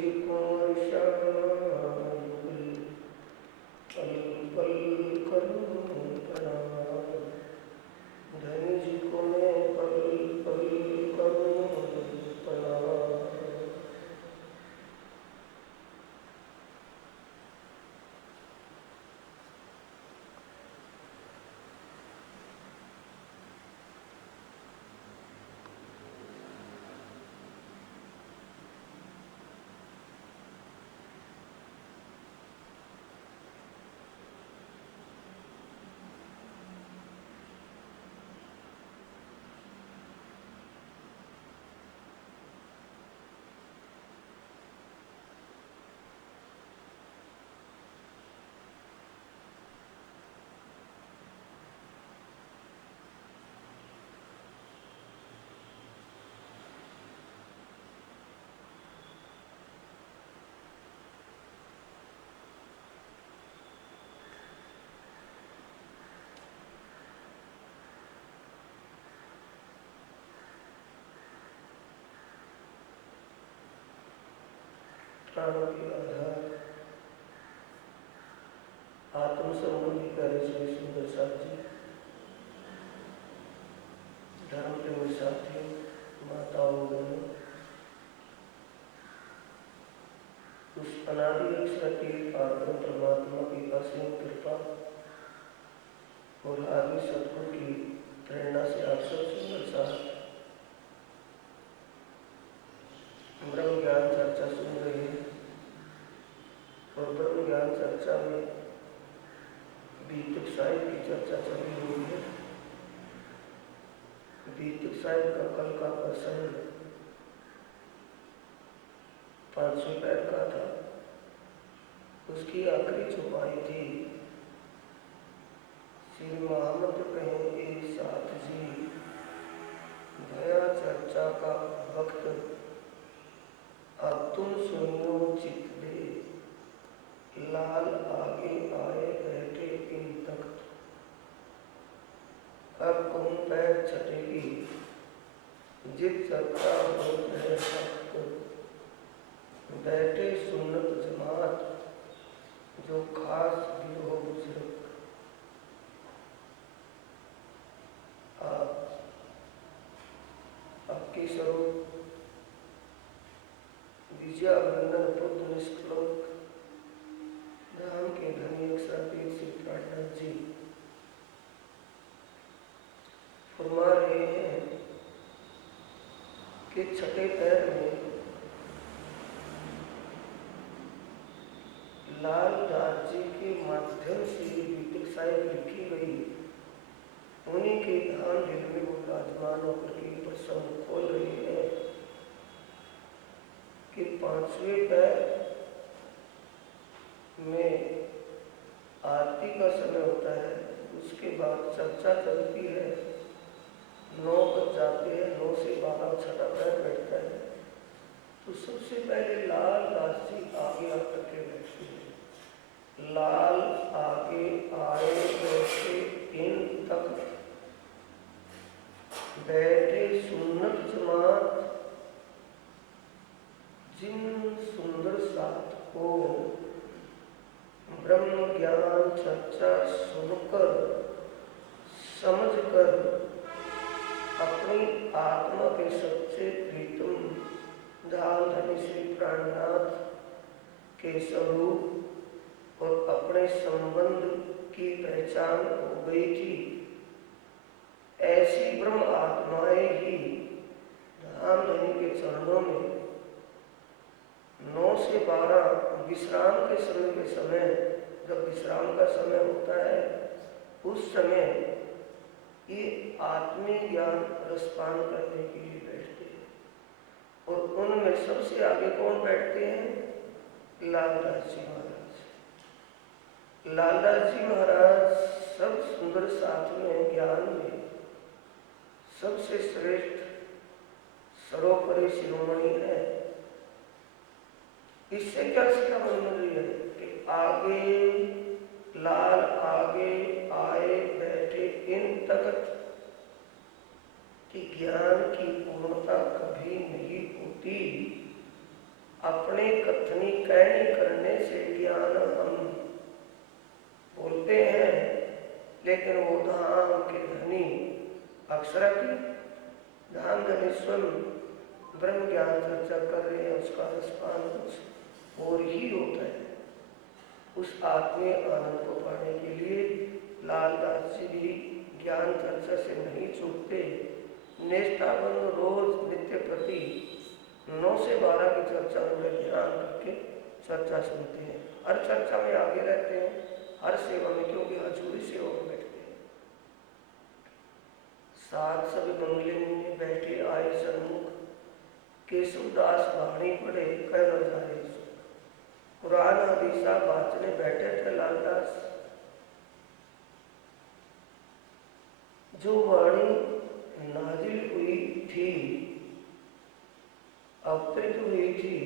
कुंवर श्यामल पल पल करूं प्रणाम। धनी जी को मैं पल पल करूं प्रणाम। प्राणों के आधार आत्म संबंधी कार्य श्री सुंदर साथ जी, धर्म प्रेमी साथियों, माताओं बहनों, उस अनादि अक्षर के पारब्रह्म परमात्मा की असीम कृपा और आदि सदगुरु की प्रेरणा से आप सब सुंदर साथ ब्रह्म ज्ञान चर्चा सुन रहे हैं। और ब्रह्म ज्ञान चर्चा में बीतक साहिब की चर्चा चली हुई है। बीतक साहिब का कल का प्रसंग 500 पैर का था। उसकी आखिरी चौपाई थी, श्री मोहम्मद कहें ए साथ जी, भया चर्चा का वक्त, अब तुम सुनियो चित दे, लाल आगे आए बैठे इन तख्त, अब कहूँ पैर छटेगी, जित चर्चा बहुत है सख्त, बैठे सुन्नत जमात, जो खास भी हो बुजुर्ग। आपकी स्वरूप विजयावंदन बुद्ध निष्कलंक धाम के धनी अक्षरातीत श्री प्राणनाथ जी फरमा रहे हैं कि छठे पैर में लाल दास जी के माध्यम से बीतक साहिब लिखी गई, उन्हीं के ध्यान दिल में वो विराजमान होकर के प्रसंग खोल रहे हैं कि 5वें पैर में आरती का समय होता है। उसके बाद चर्चा चलती है, 9 बज जाते हैं, 9 से 12 छठा पैर बैठता है। तो सबसे पहले लाल दास जी आगे आकर के बैठते हैं। लाल आगे आए बैठे इन तक, बैठे सुन्नत जमात, जिन सुंदर साथ को ब्रह्म ज्ञान चर्चा सुनकर समझकर अपनी आत्मा के सच्चे प्रीतम धाम धनी श्री प्राणनाथ के स्वरूप और अपने संबंध की पहचान हो गई थी। ऐसी ब्रह्म आत्माएं ही धाम धनी के चरणों में 9 से 12 विश्राम के समय जब विश्राम का समय होता है, उस समय ये आत्मीय ज्ञान रसपान करने के लिए बैठते हैं। और उनमें सबसे आगे कौन बैठते हैं? लालदास जी महाराज। लालदास जी महाराज सब सुंदर साथ में ज्ञान में सबसे श्रेष्ठ सर्वोपरि शिरोमणि है। इससे क्या सीखा मिल रही है कि आगे लाल आगे आए बैठे इन तख्त कि ज्ञान की पूर्णता कभी नहीं होती अपने कथनी कहनी करने से ज्ञान हम बोलते हैं, लेकिन वो धाम के धनी अक्षर की धाम धनी स्वयं ब्रह्म ज्ञान चर्चा कर रहे हैं, उसका रसपान कुछ और ही होता है। उस आत्मीय आनंद को पाने के लिए लालदास जी भी ज्ञान चर्चा से नहीं छूटते। निष्ठाबंध रोज नित्य प्रति 9 से 12 की चर्चा उन्हें ध्यान करके चर्चा सुनते हैं। हर चर्चा में आगे रहते हैं, हर सेवा में, क्योंकि हजूरी सेवा में बैठते हैं। साथ सभी बंगले में बैठे आए सन्मुख, केशवदास वाणी पढ़े कह न जाए। कुरान हदीसा बाचने बैठे थे लालदास। जो वाणी नाजिल हुई थी, अवतरित हुई थी,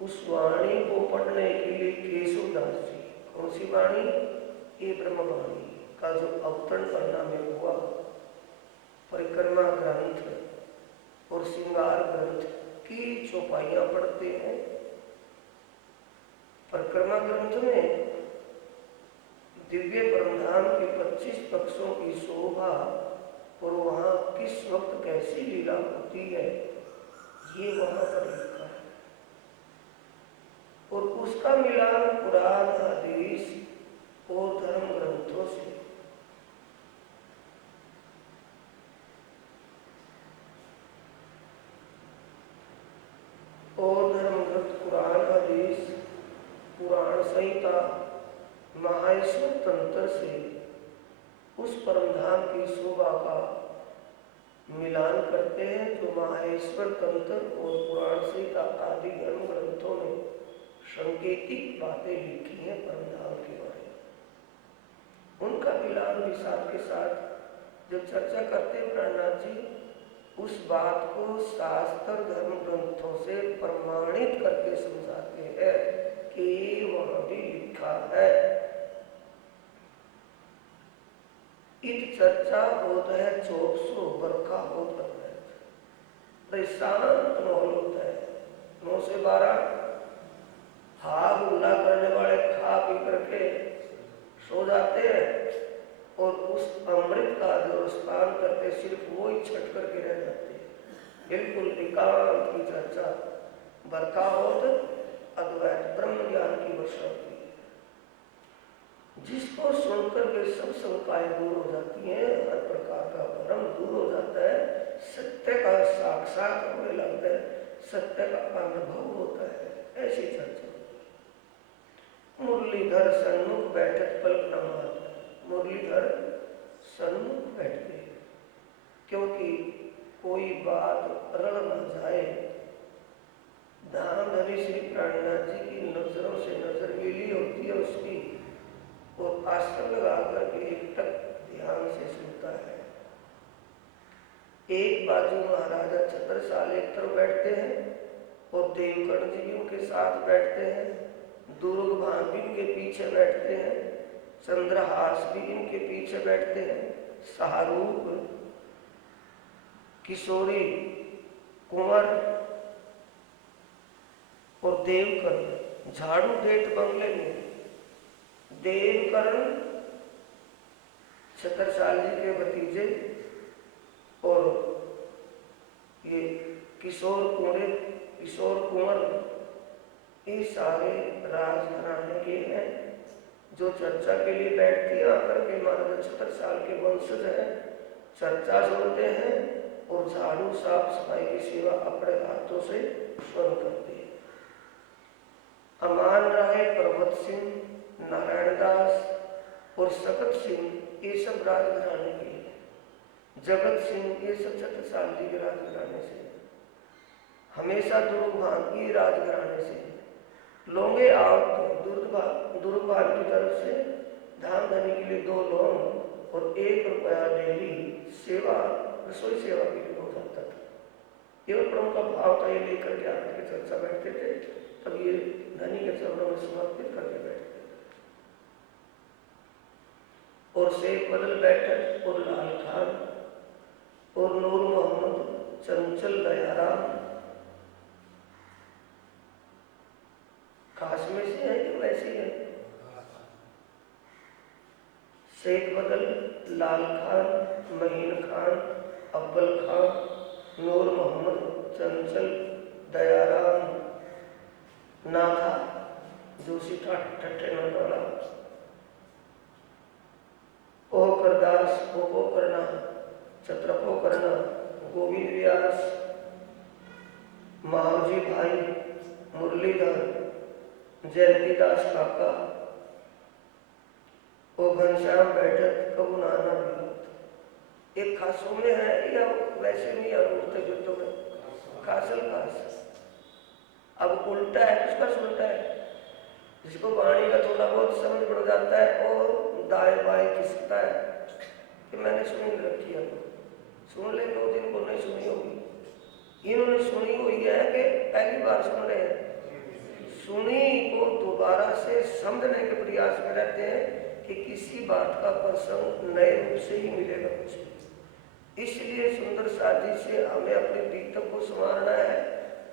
उस वाणी को पढ़ने के लिए केशवदास जी, कौन सी वाणी? ये ब्रह्म वाणी का जो अवतरण पन्ना में हुआ, परिक्रमा ग्रंथ और श्रृंगार ग्रंथ की चौपाइयां पढ़ते हैं। परिक्रमा ग्रंथ में दिव्य परमधाम के 25 पक्षों की शोभा और वहां किस वक्त कैसी लीला होती है, ये वहां पर लिखा है। और उसका मिलान कुरान हदीस और धर्म ग्रंथों से। और धर्म ग्रंथ कुरान हदीस, पुराण संहिता, महाईश्वर तंत्र से उस परमधाम की शोभा का मिलान करते हैं, जो महाईश्वर तंत्र और पुराण संहिता आदि धर्म ग्रंथों में सांकेतिक बातें लिखी हैं परमधाम के बारे में। उनका मिलान भी साथ के साथ जब चर्चा करते हैं प्राणनाथ जी, उस बात को शास्त्र धर्म ग्रंथों से प्रमाणित करके समझाते हैं कि वहां भी लिखा है। इत चर्चा होता है 400 बरखा होता है, शांत माहौल होता है। 9 से 12 हाथ उल्ला करने वाले खा पी करके सो जाते हैं, और उस अमृत का जो स्नान करते सिर्फ वो ही छट करके रह जाते हैं। बिल्कुल एकांत की चर्चा, बरखा होत अद्वैत ब्रह्म ज्ञान की वर्षा हुई, जिसको सुनकर के सब शंकाएं दूर हो जाती हैं, हर प्रकार का भ्रम दूर हो जाता है, सत्य का साक्षात होने लगता है, सत्य का अनुभव होता है। ऐसी चर्चा। मुरलीधर सन्मुख बैठक पलक न मारता। मुरलीधर सन्मुख बैठते, क्योंकि कोई बात रड़ न जाए। धाम धनी श्री प्राणनाथ जी की नजरों से नजर मिली होती है उसकी, और आसन लगा करके एकटक ध्यान से सुनता है। एक बाजू महाराजा छत्रसाल एक तरफ बैठते हैं, और देवगण जी भी उनके साथ बैठते हैं, दुर्ग भान भी इनके पीछे बैठते हैं, चंद्रहास भी इनके पीछे बैठते हैं, शाहरुख, किशोरी, कुंवर और देवकर्ण झाड़ू गेट बंगले में। देवकर्ण छत्रसाल जी के भतीजे, और ये किशोर कुंवर, ये सारे राजघराने के हैं, जो चर्चा के लिए बैठती है। आकर के महाराजा छत्रसाल के वंशज है, चर्चा सुनते हैं और झाड़ू साफ सफाई की सेवा अपने हाथों से स्वयं करते हैं। अमान राय, पर्वत सिंह, नारायण दास और सकत सिंह, ये सब राजघराने के हैं। जगत सिंह, ये सब छत्रसाल जी के राजघराने से। हमेशा दुर्गभान ये राजघराने से। लोंगे आवत दुर्गभान की तरफ से धाम धनी के लिए 2 लोंग और 1 रुपया डेली सेवा, रसोई सेवा के लिए हो जाता था। केवल प्रभु का भाव था, ये लेकर के आकर के चर्चा बैठते थे, तब ये धनी के चरणों में समर्पित करके बैठते। और शेख बदल बैठक और लाल खान और नूर मोहम्मद, चंचल दयाराम खास में से है कि वैसे है? शेख बदल, लाल खान, महीन खान, अव्वल खान, नूर मोहम्मद, चंचल, दयाराम, नाथा, जोशी ठट्ठे नटवाड़ा, ओकरदास, करना, छत्रपो करना, गोविंद व्यास, महावजी भाई, मुरलीधर, जयंतीदास काका, ओ घनश्याम बैठक, कबू नाना भी। एक खासों में है या वैसे नहीं है? उड़ते जुड़ते में खासल खास। अब उल्टा है, किसका सुनता है? जिसको वाणी का थोड़ा बहुत समझ पड़ जाता है और दाएं बाएं खिसकता है कि मैंने सुनी रखी है, सुन लेंगे वो जिनको नहीं सुनी होगी। इन्होंने सुनी हुई है कि पहली बार सुन रहे हैं, सुनी को दोबारा से समझने के प्रयास में रहते हैं कि किसी बात का प्रसंग नए रूप से ही मिलेगा कुछ। इसलिए सुंदर साजी से हमें अपने भीतर को संवारना है,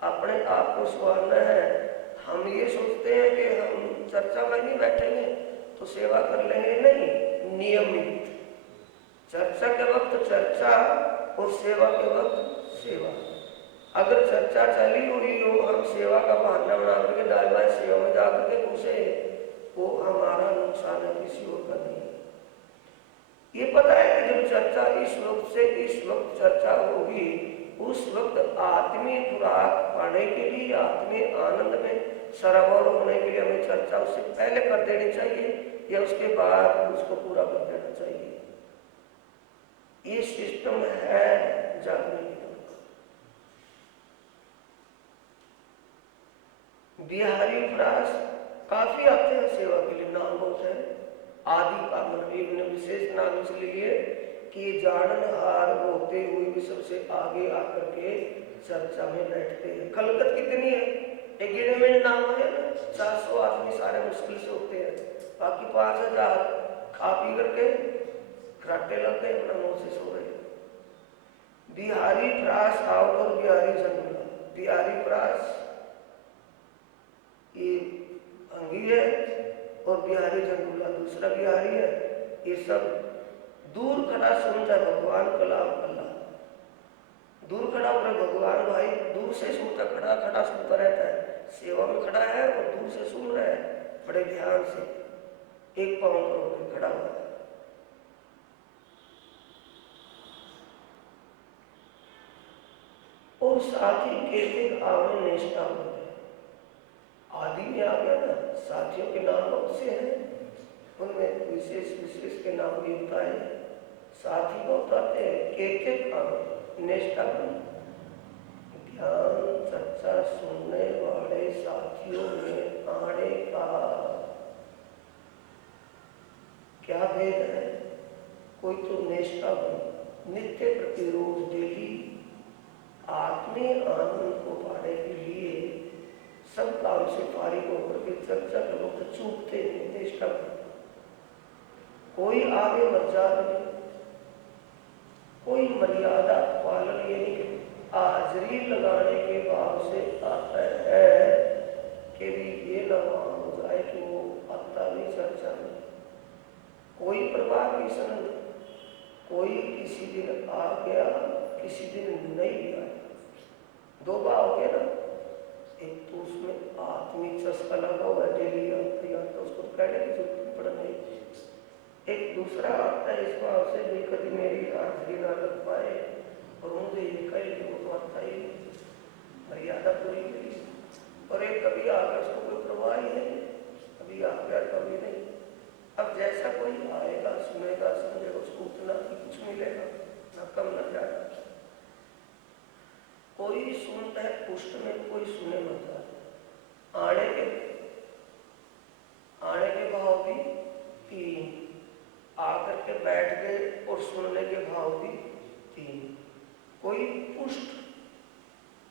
अपने आप को संवारना है। हम ये सोचते हैं कि हम चर्चा में नहीं बैठेंगे तो सेवा कर लेंगे, नहीं, नियमित चर्चा के वक्त चर्चा और सेवा के वक्त सेवा। अगर चर्चा चली हुई हो, हम सेवा का बहाना बना करके दाएं बाएं सेवा में जाकर के घुसे, वो हमारा नुकसान है, किसी और का नहीं। ये पता है कि जब चर्चा इस वक्त से इस वक्त चर्चा होगी, उस वक्त आत्मीय खुराक पाने के लिए, आत्मीय आनंद में सरावर होने के लिए हमें चर्चा उससे पहले कर देनी चाहिए या उसके बाद उसको पूरा कर देना चाहिए। ये सिस्टम है जागने की। बिहारी फ्रास काफी आते हैं सेवा के लिए, नाम बहुत है। आदि का मनवीर ने विशेष नाम इसलिए कि जाननहार होते हुए भी सबसे आगे आकर के चर्चा में बैठते हैं। खलकत कितनी है, एक गिने में नाम है ना, 400 आदमी सारे मुश्किल से होते हैं, बाकी 5000 खा पी करके खराटे लग गए, अपना मुंह से सो रहे। बिहारी प्रास और बिहारी जंगला। बिहारी प्रास ये अंगी है और बिहारी जंगूला दूसरा बिहारी है। ये सब दूर खड़ा सुनता है भगवान कलाम कला, दूर खड़ा होकर भगवान भाई दूर से सुनता, खड़ा खड़ा सुनता रहता है, सेवा में खड़ा है और दूर से सुन रहा है बड़े ध्यान से, एक पांव पर होकर खड़ा हुआ है। और साथ ही एक आवे निष्ठा होते हैं। आदि में आ गया ना, साथियों के नाम बहुत से हैं, उनमें विशेष विशेष के नाम भी होता है। साथी को बताते हैं के काम निष्ठा में ज्ञान चर्चा सुनने वाले साथियों में आने का क्या भेद है? कोई तो निष्ठा नित्य प्रतिरोध डेली आत्मीय आनंद को पाने के लिए सब काम से फारिग होकर के चर्चा के वक्त चूकते हैं, निष्ठा कोई आगे मर्यादा नहीं, कोई मर्यादा पालन, यानी कि हाजरी लगाने के भाव से आता है कि भी ये ना हो जाए कि वो आता नहीं चर्चा में। कोई प्रभाव की संग, कोई किसी दिन आ गया, किसी दिन नहीं आया, दो भाव हो गया ना। एक तो उसमें आत्मिक चस्का लगा हुआ है, डेली आता है तो उसको कहने की जरूरत पड़ नहीं। एक दूसरा आता है इस भाव से भी कभी मेरी हाजिरी ना लग पाए और मुझे ये कहे कि वो तो आता ही मर्यादा पूरी हुई, और एक कभी आ गया उसको कोई प्रवाह ही नहीं, कभी आ गया कभी नहीं। अब जैसा कोई आएगा सुनेगा समझेगा उसको उतना ही कुछ मिलेगा, ना कम ना ज्यादा। कोई सुनता है पुष्ट में, कोई सुने मत। आने के भाव भी तीन, आकर के बैठ गए और सुनने के भाव भी तीन। कोई पुष्ट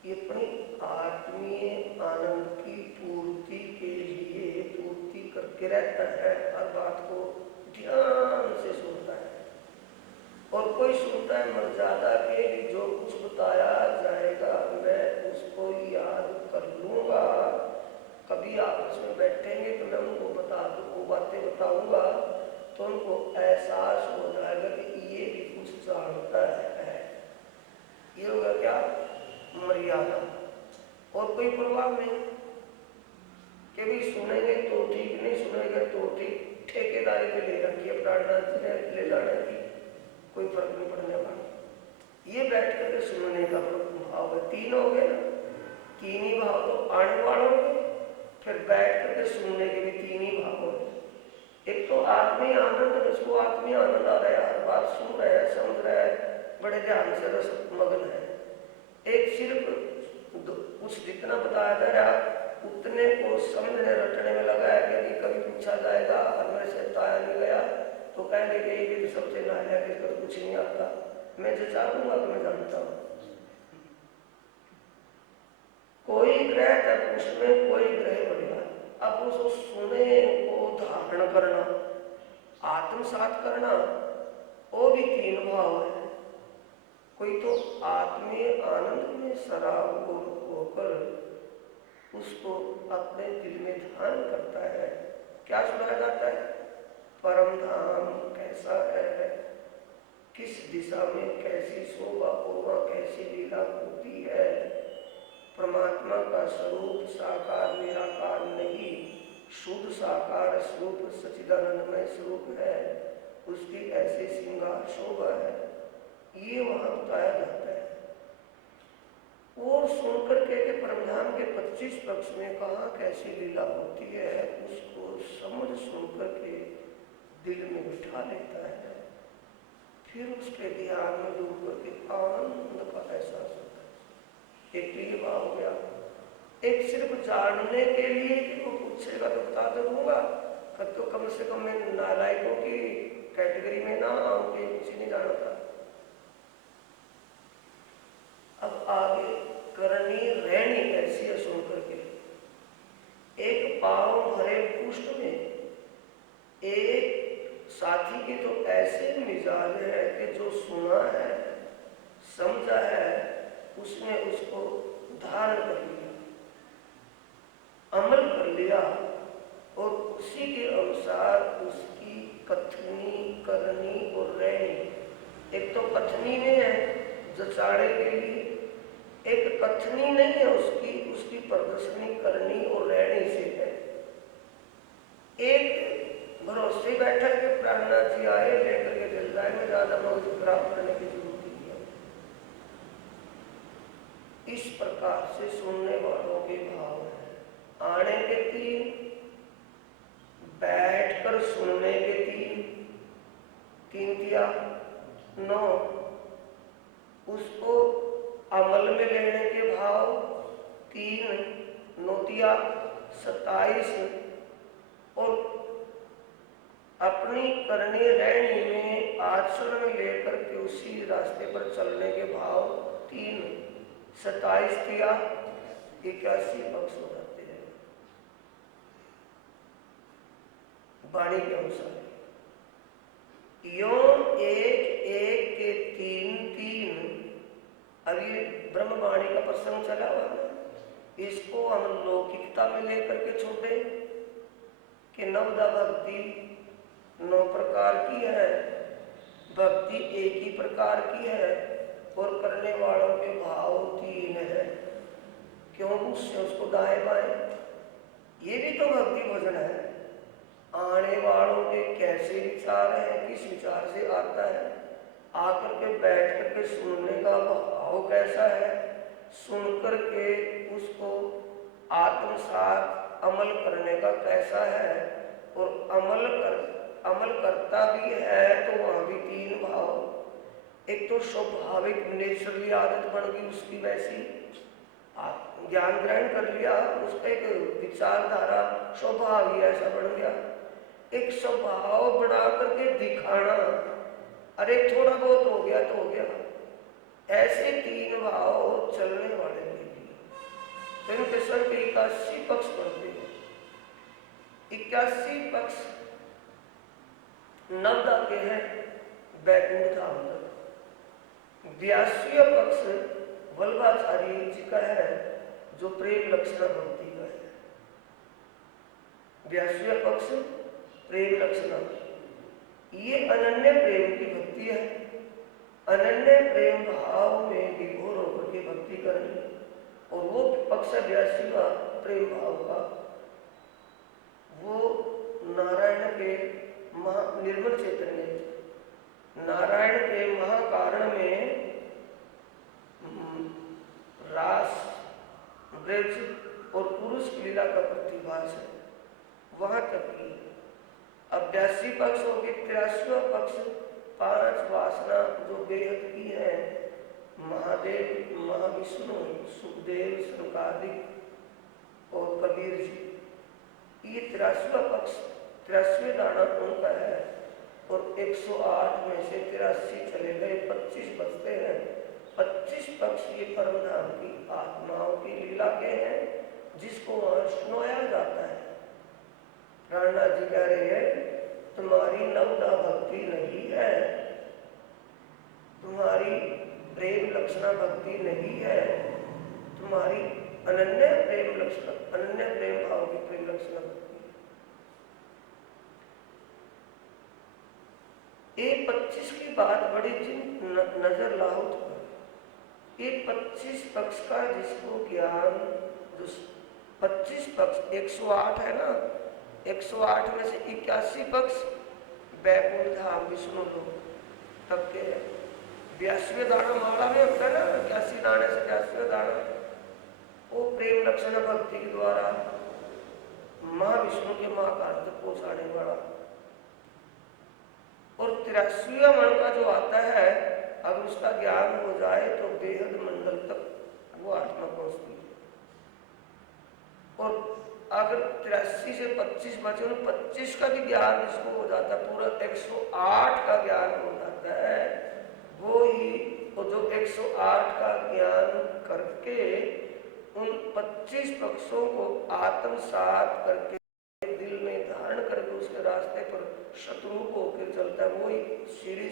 ये अपनी आत्मीय आनंद की पूर्ति के लिए पूर्ति करके रहता है, हर बात को ध्यान से सुनता है। और कोई सुनता है मर्यादा के लिए, जो कुछ बताया जाएगा मैं उसको याद कर लूंगा, कभी आपस में कहेंगे कि मैं उनको बता दूँ, वो बातें बताऊंगा तो उनको एहसास हो जाएगा कि ये भी कुछ जानता है। ये होगा क्या? मर्यादा। और कोई प्रभाव नहीं कि भी सुनेंगे तो ठीक, नहीं सुनेंगे तो ठीक। ठेकेदारी पे ले रखी है प्रार्थना ले जाने की, कोई फर्क नहीं पड़ने वाला। ये बैठ करके सुनने का भाव है। तीन हो गए ना, तीन ही भाव तो आने वालों के, फिर बैठ करके सुनने के भी तीन ही भाव हो। एक तो आत्मीय आनंद, जिसको आत्मीय आनंद आ रहा है, बात सुन रहा है, समझ रहा है, बड़े ध्यान से रस मगन है। एक सिर्फ कुछ जितना बताया जा रहा उतने को समझने रटने में लगा है कि यदि कभी पूछा जाएगा और मेरे से ताया नहीं गया तो कहेंगे कि ये भी सबसे नालायक है, इसको कुछ नहीं आता। मैं जो चाहूंगा तो मैं जानता हूँ। कोई ग्रह तक उसमें कोई ग्रह बढ़ेगा। अब उसको सुने को धारण करना, आत्मसात करना, वो भी तीन भाव है। कोई तो आत्मीय आनंद में सराबोर होकर उसको अपने दिल में ध्यान करता है। क्या सुना जाता है? परम धाम कैसा है, किस दिशा में कैसी शोभा और कैसी लीला होती है। परमात्मा का स्वरूप साकार निराकार नहीं, शुद्ध साकार स्वरूप सच्चिदानंदमय स्वरूप है। उसकी ऐसी श्रृंगार शोभा है, ये वहां बताया जाता है। और सुनकर के परमधाम के 25 पक्ष में कहा कैसी लीला होती है, उसको समझ सुनकर के दिल में बिठा लेता है। फिर उसके ध्यान में डूब करके आनंद का एहसास होता है। एक तो ये भाव हो गया। एक सिर्फ जानने के लिए कि वो पूछेगा तो बता तो दूंगा, तो कम से कम मैं नालायकों की कैटेगरी में ना आऊं कि कुछ नहीं जानता। अब आगे करनी रहनी कैसी है सुन करके। एक पांव भरे पुष्ट में एक साथी के तो ऐसे मिजाज है कि जो सुना है, समझा है, उसने उसको धारण कर लिया, अमल कर लिया और उसी के अनुसार उसकी कथनी करनी और रहनी। एक तो कथनी में है जचाड़े के लिए, एक कथनी नहीं है उसकी प्रदर्शनी करनी और रहनी से है। एक भरोसे बैठा के प्राणनाथ जी आए लेकर के चल जाएंगे, ज्यादा मौज खराब करने की जरूरत नहीं है। इस प्रकार से सुनने वालों के भाव है। आने के तीन, बैठकर सुनने के तीन, तीन दिया 9, उसको अमल में लेने के भाव 3, नोतिया 27 और अपनी करनी रहनी में आचरण में लेकर के उसी रास्ते पर चलने के भाव 3, 27 दिया 81 पक्ष हो जाते हैं वाणी के अनुसार। यो एक एक के 3 अभी ब्रह्मवाणी का प्रसंग चला हुआ है, इसको हम लौकिकता में लेकर के छोड़े कि नवदा भक्ति 9 प्रकार की है, भक्ति एक ही प्रकार की है और करने वालों के भाव 3 है। क्यों उससे उसको दाएं बाएं, ये भी तो भक्ति भोजन है। आने वालों के कैसे विचार है, किस विचार से आता है, आकर के बैठ करके सुनने का भाव कैसा है, सुन करके उसको आत्मसात अमल करने का कैसा है, और अमल करता भी है तो वहां भी 3 भाव। एक तो स्वाभाविक नेचुरली आदत बन गई उसकी वैसी, ज्ञान ग्रहण कर लिया, उसका एक विचारधारा स्वभाव ही ऐसा बन गया। एक स्वभाव बना करके दिखाना, अरे थोड़ा बहुत हो गया तो हो गया, ऐसे 3 भाव चलने वाले तो इनके सर के 81 पक्ष पढ़ते हैं। 81 पक्ष नवदा के हैं बैकुंठ धाम तक। 82 पक्ष वल्लभाचार्य जी का है जो प्रेम लक्षण भक्ति का है। व्यास्य पक्ष प्रेम लक्षणा, ये अनन्य प्रेम की भक्ति है। अनन्य प्रेम भाव में विभोर होकर के भक्ति करनी, और वो पक्ष व्यासी का प्रेम भाव का, वो नारायण के निर्मल चैतन्य, नारायण के महाकारण में रास ब्रज और पुरुष की लीला का प्रतिभास है, वहां तक की। अब 82 पक्ष हो गए। 83वां पक्ष 5 वासना जो बेहद की है, महादेव, महाविष्णु, सुखदेव, सनकादिक और कबीर जी, ये 83वां पक्ष 83वें दाना उनका है। और 108 में से 83 चले गए, 25 बचते हैं। 25 पक्ष ये परमधाम की आत्माओं की लीला के हैं, जिसको वहां सुनाया जाता है। राणा जी कह रहे हैं, तुम्हारी नवदा भक्ति नहीं है, तुम्हारी प्रेम लक्षणा भक्ति नहीं है, तुम्हारी अनन्य प्रेम लक्षणा, अनन्य प्रेम भाव की प्रेम लक्षणा भक्ति है। ये 25 की बात बड़ी नजर लाओ तो, ये 25 पक्ष का जिसको ज्ञान, 25 पक्ष 108 है ना, 108 में से 81 पक्ष बैकुंठ धाम विष्णु लोग तब के 82वें दाना माला में होता है ना, 81 दाने से 82वें दाना, वो प्रेम लक्षण भक्ति के द्वारा महाविष्णु के महाकाल तक पहुंचाने वाला। और 83वां मन का जो आता है, अगर उसका ज्ञान हो जाए तो बेहद मंडल तक वो आत्मा पहुंचती है। और अगर 83 से 25 बचे, 25 का भी ज्ञान जिसको हो जाता है, पूरा 108 का ज्ञान हो जाता है, वो ही वो जो 108 का ज्ञान करके उन 25 पक्षों को आत्मसात करके दिल में धारण करके उसके रास्ते पर शत्रु को होकर चलता है, वही सीढ़ी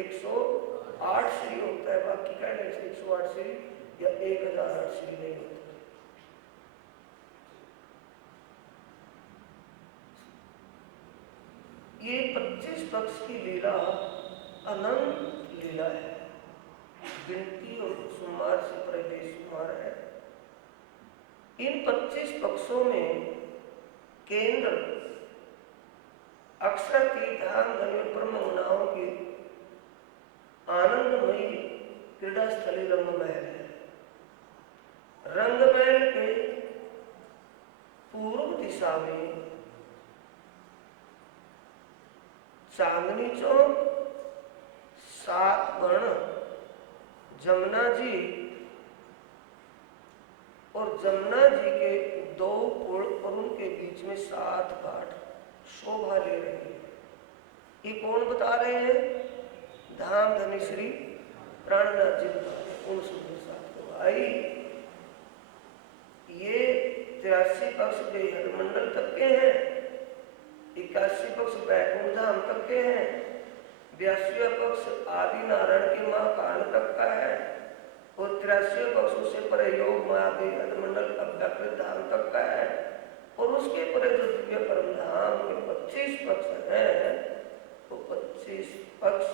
108 सीढ़ी होता है। बाकी कहने से 108 सीढ़ी या 1008 सीढ़ी नहीं होता। ये 25 पक्ष की लीला अनंत लीला है, गिनती और सुमार से परे बेशुमार है। इन 25 पक्षों में केंद्र अक्षर की धाम धन्य ब्रह्मनाओं की आनंदमयी क्रीड़ा स्थली रंगमहल है। रंगमहल के पूर्व दिशा में चांदनी चौक, 7 वर्ण, जमुना जी और जमुना जी के 2 पुल और उनके बीच में 7 घाट शोभा ले रहे हैं। ये कौन बता रहे हैं? धाम धनी श्री प्राणनाथ जी बता रहे हैं। उन सुंदर साथ को भाई, ये 83 पक्ष बेहद मंडल तक के हैं, 81 पक्ष बैकुंठ धाम तक के हैं, 82वां पक्ष आदि नारायण के महाकाल तक का है, और 83वां पक्ष उससे परे योग माया बेहद मंडल अव्याकृत धाम तक का है, और उसके परे जो दिव्य परम धाम के 25 पक्ष हैं, वो 25 पक्ष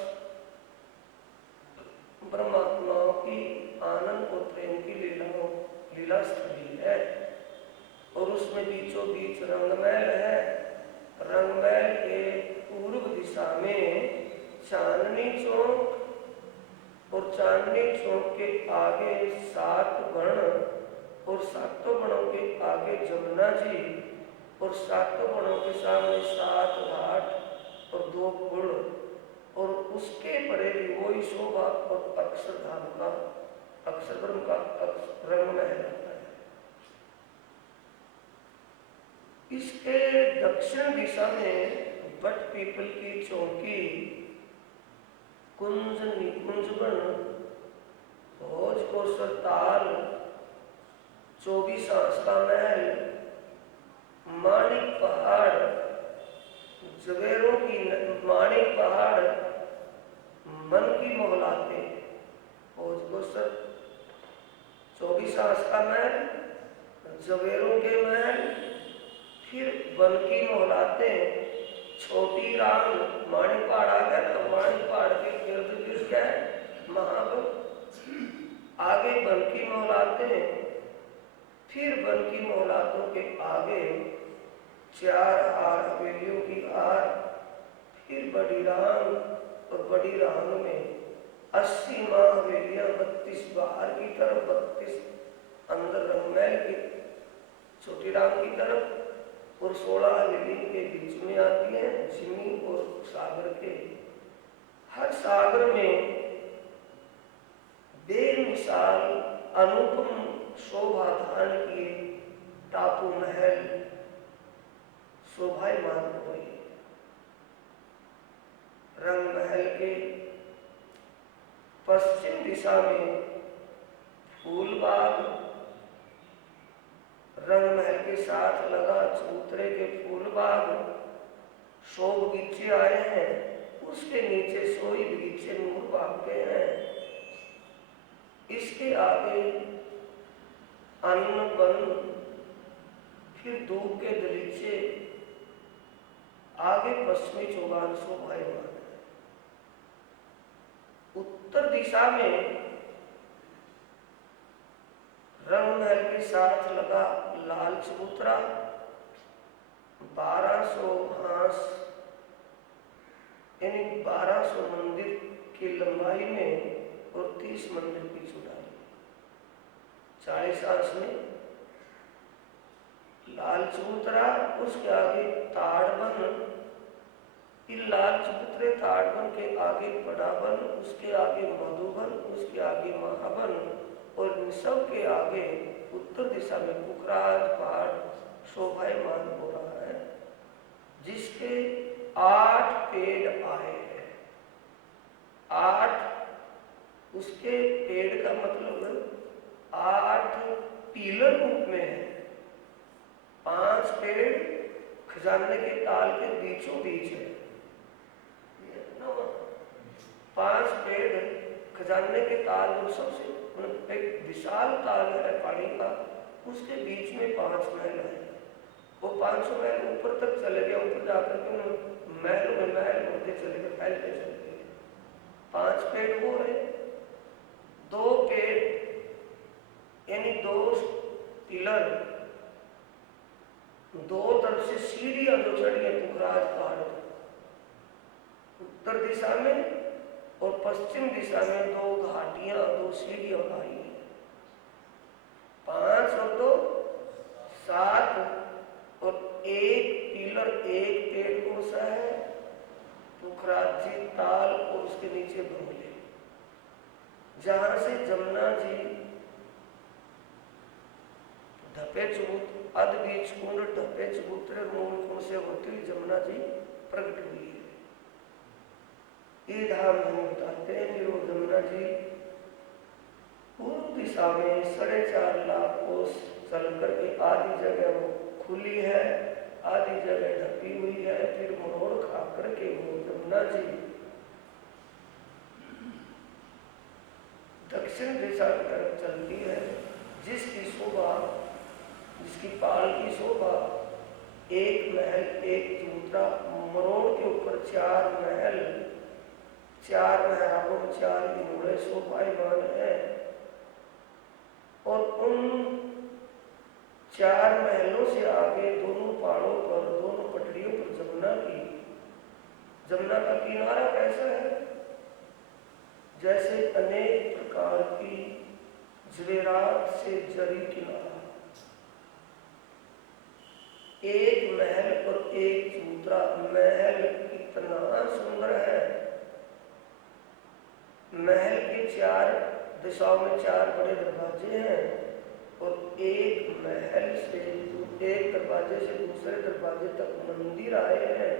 ब्रह्मात्माओं की आनंद और प्रेम की लीला स्थली है। और उसमें बीचों बीच रंगमहल है। रंगमहल के पूर्व दिशा में चांदनी चौक और चांदनी चौक के आगे 7 वर्ण और 7 वनों के आगे जमुना जी और 7 वनों के सामने 7 घाट और 2 पुल, और उसके परे भी वही शोभा और अक्षरधाम का, अक्षर ब्रह्म का रंगमहल आता है। इसके दक्षिण दिशा में बट पीपल की चौकी, कुंज निकुंज वन, भोज को सरताल, 24 आंस का महल, माणिक पहाड़, जवेरों की माणिक पहाड़, मन की मोहलाते, भोज को सर 24 आंस का महल, जवेरों के महल, फिर बनकी मोहलाते छोटी रांग माणी पहाड़ आ गया तो माणी पहाड़ के इर्द गिर्द क्या है? महाबल। आगे बनकी मोहलाते, फिर बनकी मोहलातों के आगे 4 आर हवेलियों की आर, फिर बड़ी रांग, और बड़ी रांग में 80 माँ हवेलियां, 32 बाहर की तरफ, 32 अंदर रंगमहल की छोटी रांग की तरफ, और 16 हवेलियों के बीच में आती है जिमी और सागर के। हर सागर में बेमिसाल अनुपम शोभा धारण किए टापू महल शोभायमान हो रही है। रंग महल के पश्चिम दिशा में फूलबाग, रंग महल के साथ लगा चबूतरे के फूलबाग, शोभ बगीचे आए हैं, उसके नीचे सोई बगीचे नूर बाग के हैं। इसके आगे अन्न वन, फिर दूब के दलीचे, आगे पश्चिमी चौगान शोभायमान है। उत्तर दिशा में रंगमहल के साथ लगा लाल चबूतरा, 1200 हांस यानी 1200 मंदिर की लंबाई में और 30 मंदिर की चौड़ाई, 40 हांस में लाल चबूतरा, उसके आगे ताड़वन, इन लाल चबूतरे ताड़वन के आगे बड़ावन, उसके आगे मधुवन, उसके आगे महावन, और इन सब के आगे उत्तर दिशा में पुखराज पहाड़ शोभायमान हो रहा है, जिसके 8 पेड़ आए हैं। 8 उसके पेड़ का मतलब 8 पीलर रूप में है। 5 पेड़ खजाने के ताल के बीचों बीच है। 5 पेड़ खजाने के ताल और सबसे एक विशाल ताल है पानी का, उसके बीच में 5 महल है। वो 500 महल ऊपर तक चले गए, ऊपर जाकर के महलों में महल होते चले गए, फैलते चले गए। 5 पेड़ वो है, 2 पेड़ यानी 2 पिलर, 2 तरफ से सीढ़ियां जो चढ़ी है पुखराज पहाड़, उत्तर दिशा में और पश्चिम दिशा में 2 घाटियां, 2 सीढ़ियां आई है। 5 और 2 7, और 1 पिलर, 1 पेड़ कौन सा है? पुखराज जी ताल, और उसके नीचे बंगले, जहां से जमुना जी ढपे चबूत अध बीच कुंड ढपे चबूतरे मूल कुंड से होती हुई जमुना जी प्रकट हुई है। ये धाम हम बताते हैं। फिर वो जमुना जी पूर्व दिशा में 4.5 लाख कोस चल करके आधी जगह वो खुली है, आधी जगह ढकी हुई है, फिर मरोड़ खा करके वो जमुना जी दक्षिण दिशा की तरफ चलती है, जिसकी शोभा, जिसकी पाल की शोभा 1 महल 1 चबूतरा, मरोड़ के ऊपर 4 महल, 4 महराबों में 4 घोड़े शोभायमान है, और उन 4 महलों से आगे दोनों पहाड़ों पर, दोनों पटड़ियों पर जमुना का किनारा कैसा है? जैसे अनेक प्रकार की जवेरात से जरी किनारा, 1 महल और 1 चबूतरा। महल कितना सुंदर है। महल के 4 दिशाओं में 4 बड़े दरवाजे हैं, और एक महल से एक दरवाजे से दूसरे दरवाजे तक मंदिर आए हैं।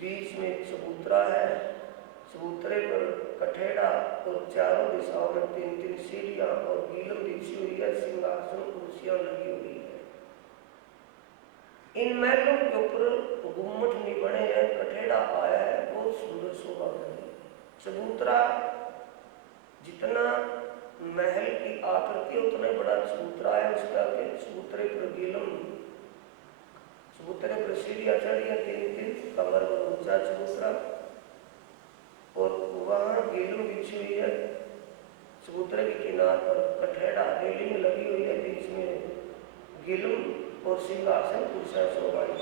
बीच में चबूतरा है, चबूतरे पर कठेड़ा, और चारों दिशाओं में 3-3 सीढ़ियां और गीलम बिछी हुई है, सिंहासन कुर्सियां लगी हुई है। इन महलों के ऊपर गुम्मट नहीं बने हैं, कठेड़ा आया है, बहुत सुंदर शोभा बनी। चबूतरा जितना महल की आकृति उतना ही बड़ा चबूतरा है, उसका के चबूतरे पर गीलम, चबूतरे पर सीढ़ियाँ चढ़ी हैं 3-3, कमर पर ऊंचा चबूतरा, और वहाँ गिलम बिछी हुई है। चबूतरे के किनार पर कठेड़ा रेलिंग लगी हुई है, बीच में गिलम और सिंहासन कुर्सियाँ शोभाई।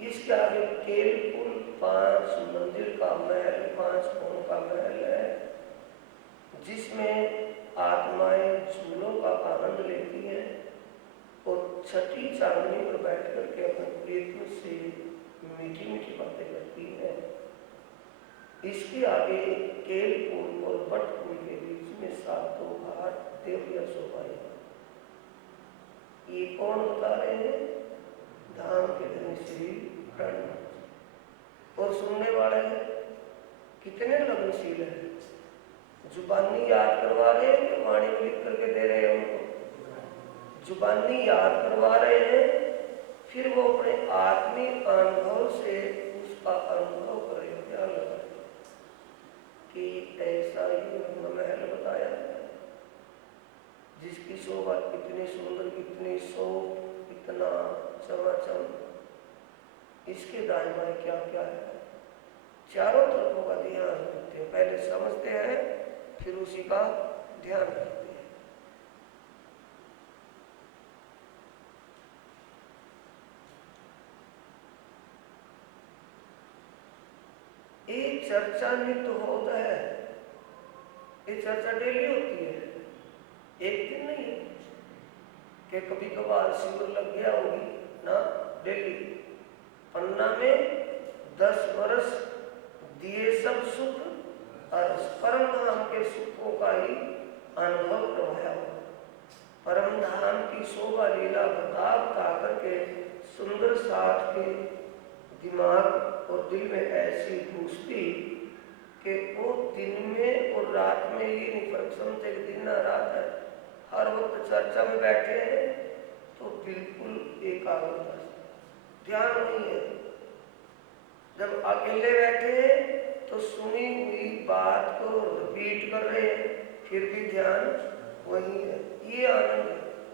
इसके आगे केलपुर 5 मंजिल का महल, 5 कोण का महल है, जिसमें आत्माएं झूलों का आनंद लेती हैं और छठी चांदनी पर बैठ करके अपने प्रियतम से मीठी मीठी बातें करती हैं। इसके आगे केलपुर और बटपुर के बीच में 7 घाट देवरिया शोभाई। ये कौन बता रहे हैं? धाम के धनी श्री ब्रह्मनाथ। और सुनने वाले हैं कितने लगनशील हैं, जुबानी याद करवा रहे हैं कि वाणी में लिख करके दे रहे हैं उनको? जुबानी याद करवा रहे हैं, फिर वो अपने आत्मिक अनुभव से उसका अनुभव कर रहे हैं। क्या लगा कि ऐसा ही महल बताया है जिसकी शोभा इतनी सुंदर, इतनी शोभ, इतना चमाचम। इसके दाएं बाएं क्या क्या है, चारों तरफों का ध्यान रखते हैं। पहले समझते हैं, फिर उसी का ध्यान रखते हैं। एक चर्चा नित्य होता है, ये चर्चा डेली होती है, एक दिन नहीं है कि कभी कभार शिविर लग गया होगी ना, डेली। पन्ना में 10 वर्ष दिए सब सुख और परम धाम के सुखों का ही अनुभव करवाया हुआ। परम धाम की शोभा लीला बता करके सुंदर साथ के दिमाग और दिल में ऐसी घुसती कि वो दिन में और रात में ये नहीं फर्क समझते कि दिन ना रात है। हर वक्त चर्चा में बैठे हैं तो बिल्कुल एकाग्रता, ध्यान नहीं है। जब अकेले बैठे हैं तो सुनी हुई बात को रिपीट कर रहे हैं, फिर भी ध्यान वही है। ये आनंद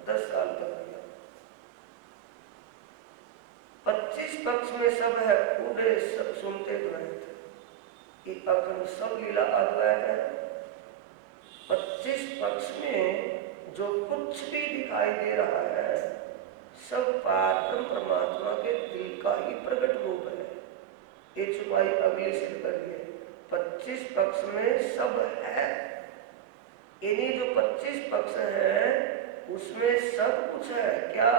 10 साल तक है। 25 पक्ष में सब है, पूरे सब सुनते द्वैत, ये अखंड सब लीला अद्वैत है। 25 पक्ष में जो कुछ भी दिखाई दे रहा है सब पारब्रह्म परमात्मा के दिल का ही प्रकट रूप है। ये छुपाई अगली सिद्ध करिए। 25 पक्ष में सब है, इन्हीं जो 25 पक्ष हैं उसमें सब कुछ है। क्या?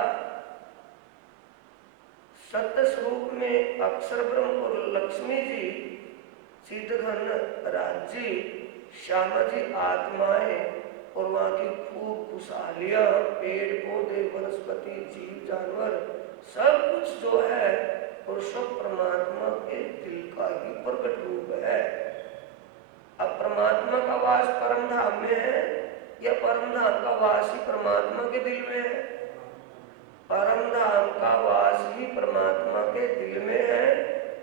सत्य स्वरूप में अक्षर ब्रह्म और लक्ष्मी जी, सिद्धघन राज्य, श्यामा जी आत्माएं और वहाँ की खूब खुशहालियाँ, पेड़ पौधे, वनस्पति, जीव जानवर, सब कुछ जो है और सब परमात्मा के दिल का ही प्रकट रूप है। अब परमात्मा का वास परम धाम में है या परम धाम का वास ही परमात्मा के दिल में है? परम धाम का वास ही परमात्मा के दिल में है।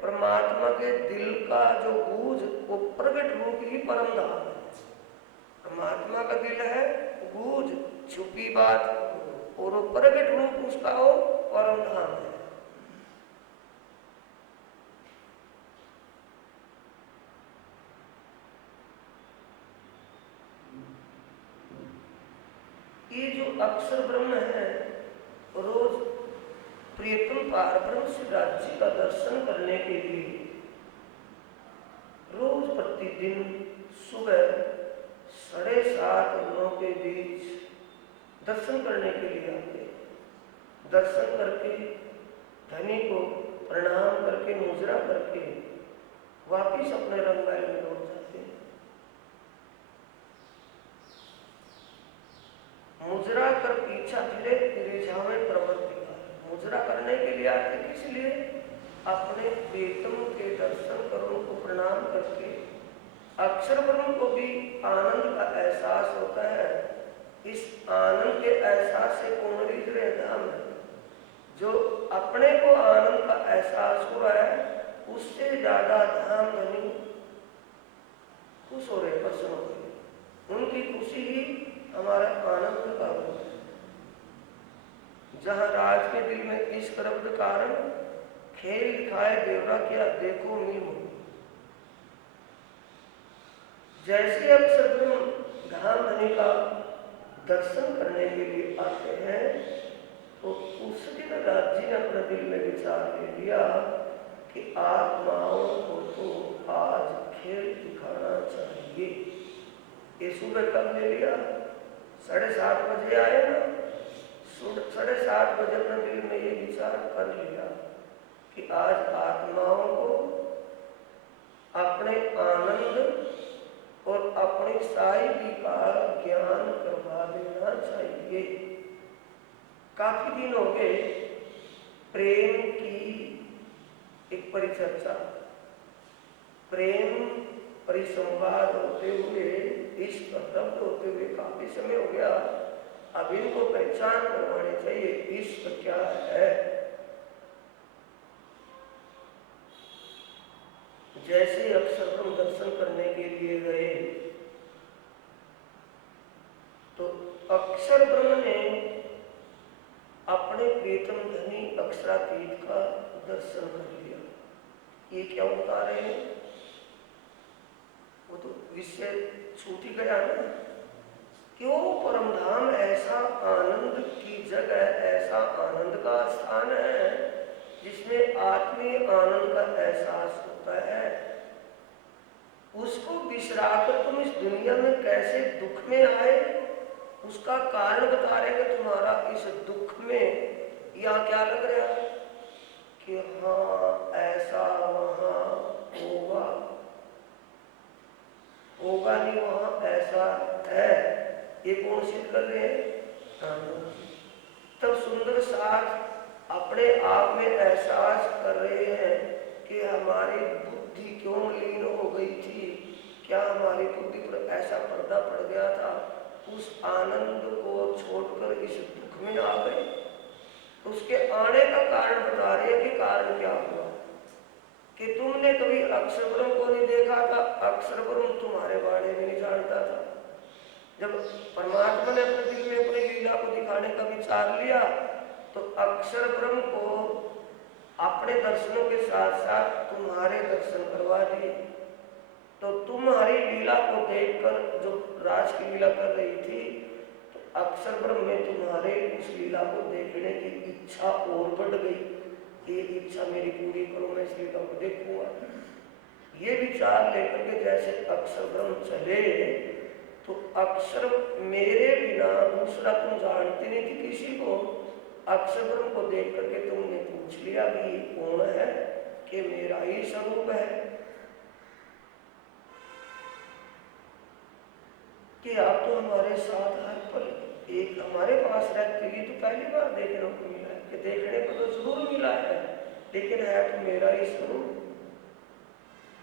परमात्मा के दिल का जो गूंज वो प्रकट रूप ही परम धाम है। परमात्मा का दिल है गूंज, छुपी बात, और वो प्रकट रूप उसका हो परम धाम है। ये जो अक्षर ब्रह्म है, रोज प्रियतम पारब्रह्म श्री राज्य का दर्शन करने के लिए रोज प्रतिदिन सुबह 7:30 और 9 के बीच दर्शन करने के लिए आते। दर्शन करके धनी को प्रणाम करके मुजरा करके वापिस अपने रंगमहल में लौट जाते हैं। मुजरा कर पीछा फिरे रिझावे प्रवृत्ति का। मुजरा करने के लिए आते, किस लिए? अपने प्रियतम के दर्शन करो, को प्रणाम करके अक्षर ब्रह्म को भी आनंद का एहसास होता है। इस आनंद के एहसास से कौन रिझ रहे धाम है? जो अपने को आनंद का एहसास हो रहा है उससे ज्यादा धाम धनी खुश हो रहे, प्रसन्न हो रहे। उनकी खुशी ही हमारा आनंद का रूप है। जहाँ राज के दिल में इश्क रब्द कारण, खेल दिखाए देवरा किया देखो मील मुनि। जैसे अक्सर धाम धनी का दर्शन करने के लिए आते हैं, तो उस दिन राज जी ने अपने दिल में विचार ले लिया कि आत्माओं को तो आज खेल दिखाना चाहिए। ये सुबह कब ले लिया? 7:30 बजे आए ना। 7:30 बजे अपने दिल में ये विचार कर लिया कि आज आत्माओं को अपने आनंद और अपनी साहिबी का ज्ञान करवा देना चाहिए। काफी दिन हो गए प्रेम की एक परिचर्चा, प्रेम परिसंवाद होते हुए, इश्क रब्द होते हुए काफी समय हो गया। अब इनको पहचान करवानी चाहिए, इश्क क्या है। जैसे अक्षर ब्रह्म दर्शन करने के लिए गए, तो अक्षर ब्रह्म ने अपने प्रीतम धनी अक्षरातीत का दर्शन कर लिया। ये क्या बता रहे हैं? वो तो विषय छूट ही गया ना। क्यों? परमधाम ऐसा आनंद की जगह, ऐसा आनंद का स्थान है जिसमें आत्मीय आनंद का एहसास होता है। उसको बिसराकर तुम इस दुनिया में कैसे दुख में आए, उसका कारण बता रहे हैं। तुम्हारा इस दुख में यहाँ क्या लग रहा है कि हाँ ऐसा वहां होगा नहीं, वहां ऐसा है। ये कौन सिद्ध कर रहे हैं? तब सुंदर साथ अपने आप में एहसास कर रहे हैं कि हमारी बुद्धि क्यों लीन हो गई थी, क्या हमारी बुद्धि पर ऐसा पर्दा पड़ गया था, उस आनंद को छोड़कर इस दुख में आ गए। उसके आने का कारण बता रहे हैं कि कारण क्या हुआ कि तुमने कभी अक्षर ब्रह्म को नहीं देखा था, अक्षर ब्रह्म तुम्हारे बारे में नहीं जानता था। जब परमात्मा ने अपने दिल में अपनी लीला को दिखाने का विचार लिया, तो अक्षर ब्रह्म को अपने दर्शनों के साथ साथ तुम्हारे दर्शन करवा दिए। तो तुम्हारी लीला को देखकर जो राज की लीला कर रही थी, तो अक्षर ब्रह्म में तुम्हारे उस लीला को देखने की इच्छा और बढ़ गई। ये इच्छा मेरी पूरी करो, मैं इस लीला को देखूंगा। ये विचार लेकर के जैसे अक्षर ब्रह्म चले, तो अक्षर मेरे बिना दूसरा तुम जानते नहीं थी किसी को। अक्षर ब्रह्म को देख करके तुमने पूछ लिया कि ये कौन है, कि मेरा ही स्वरूप है, कि आप तो हमारे साथ हर पल एक हमारे पास रहते। ये तो पहली बार देखने को मिला है, कि देखने को तो जरूर मिला है, लेकिन है तो मेरा ही स्वरूप।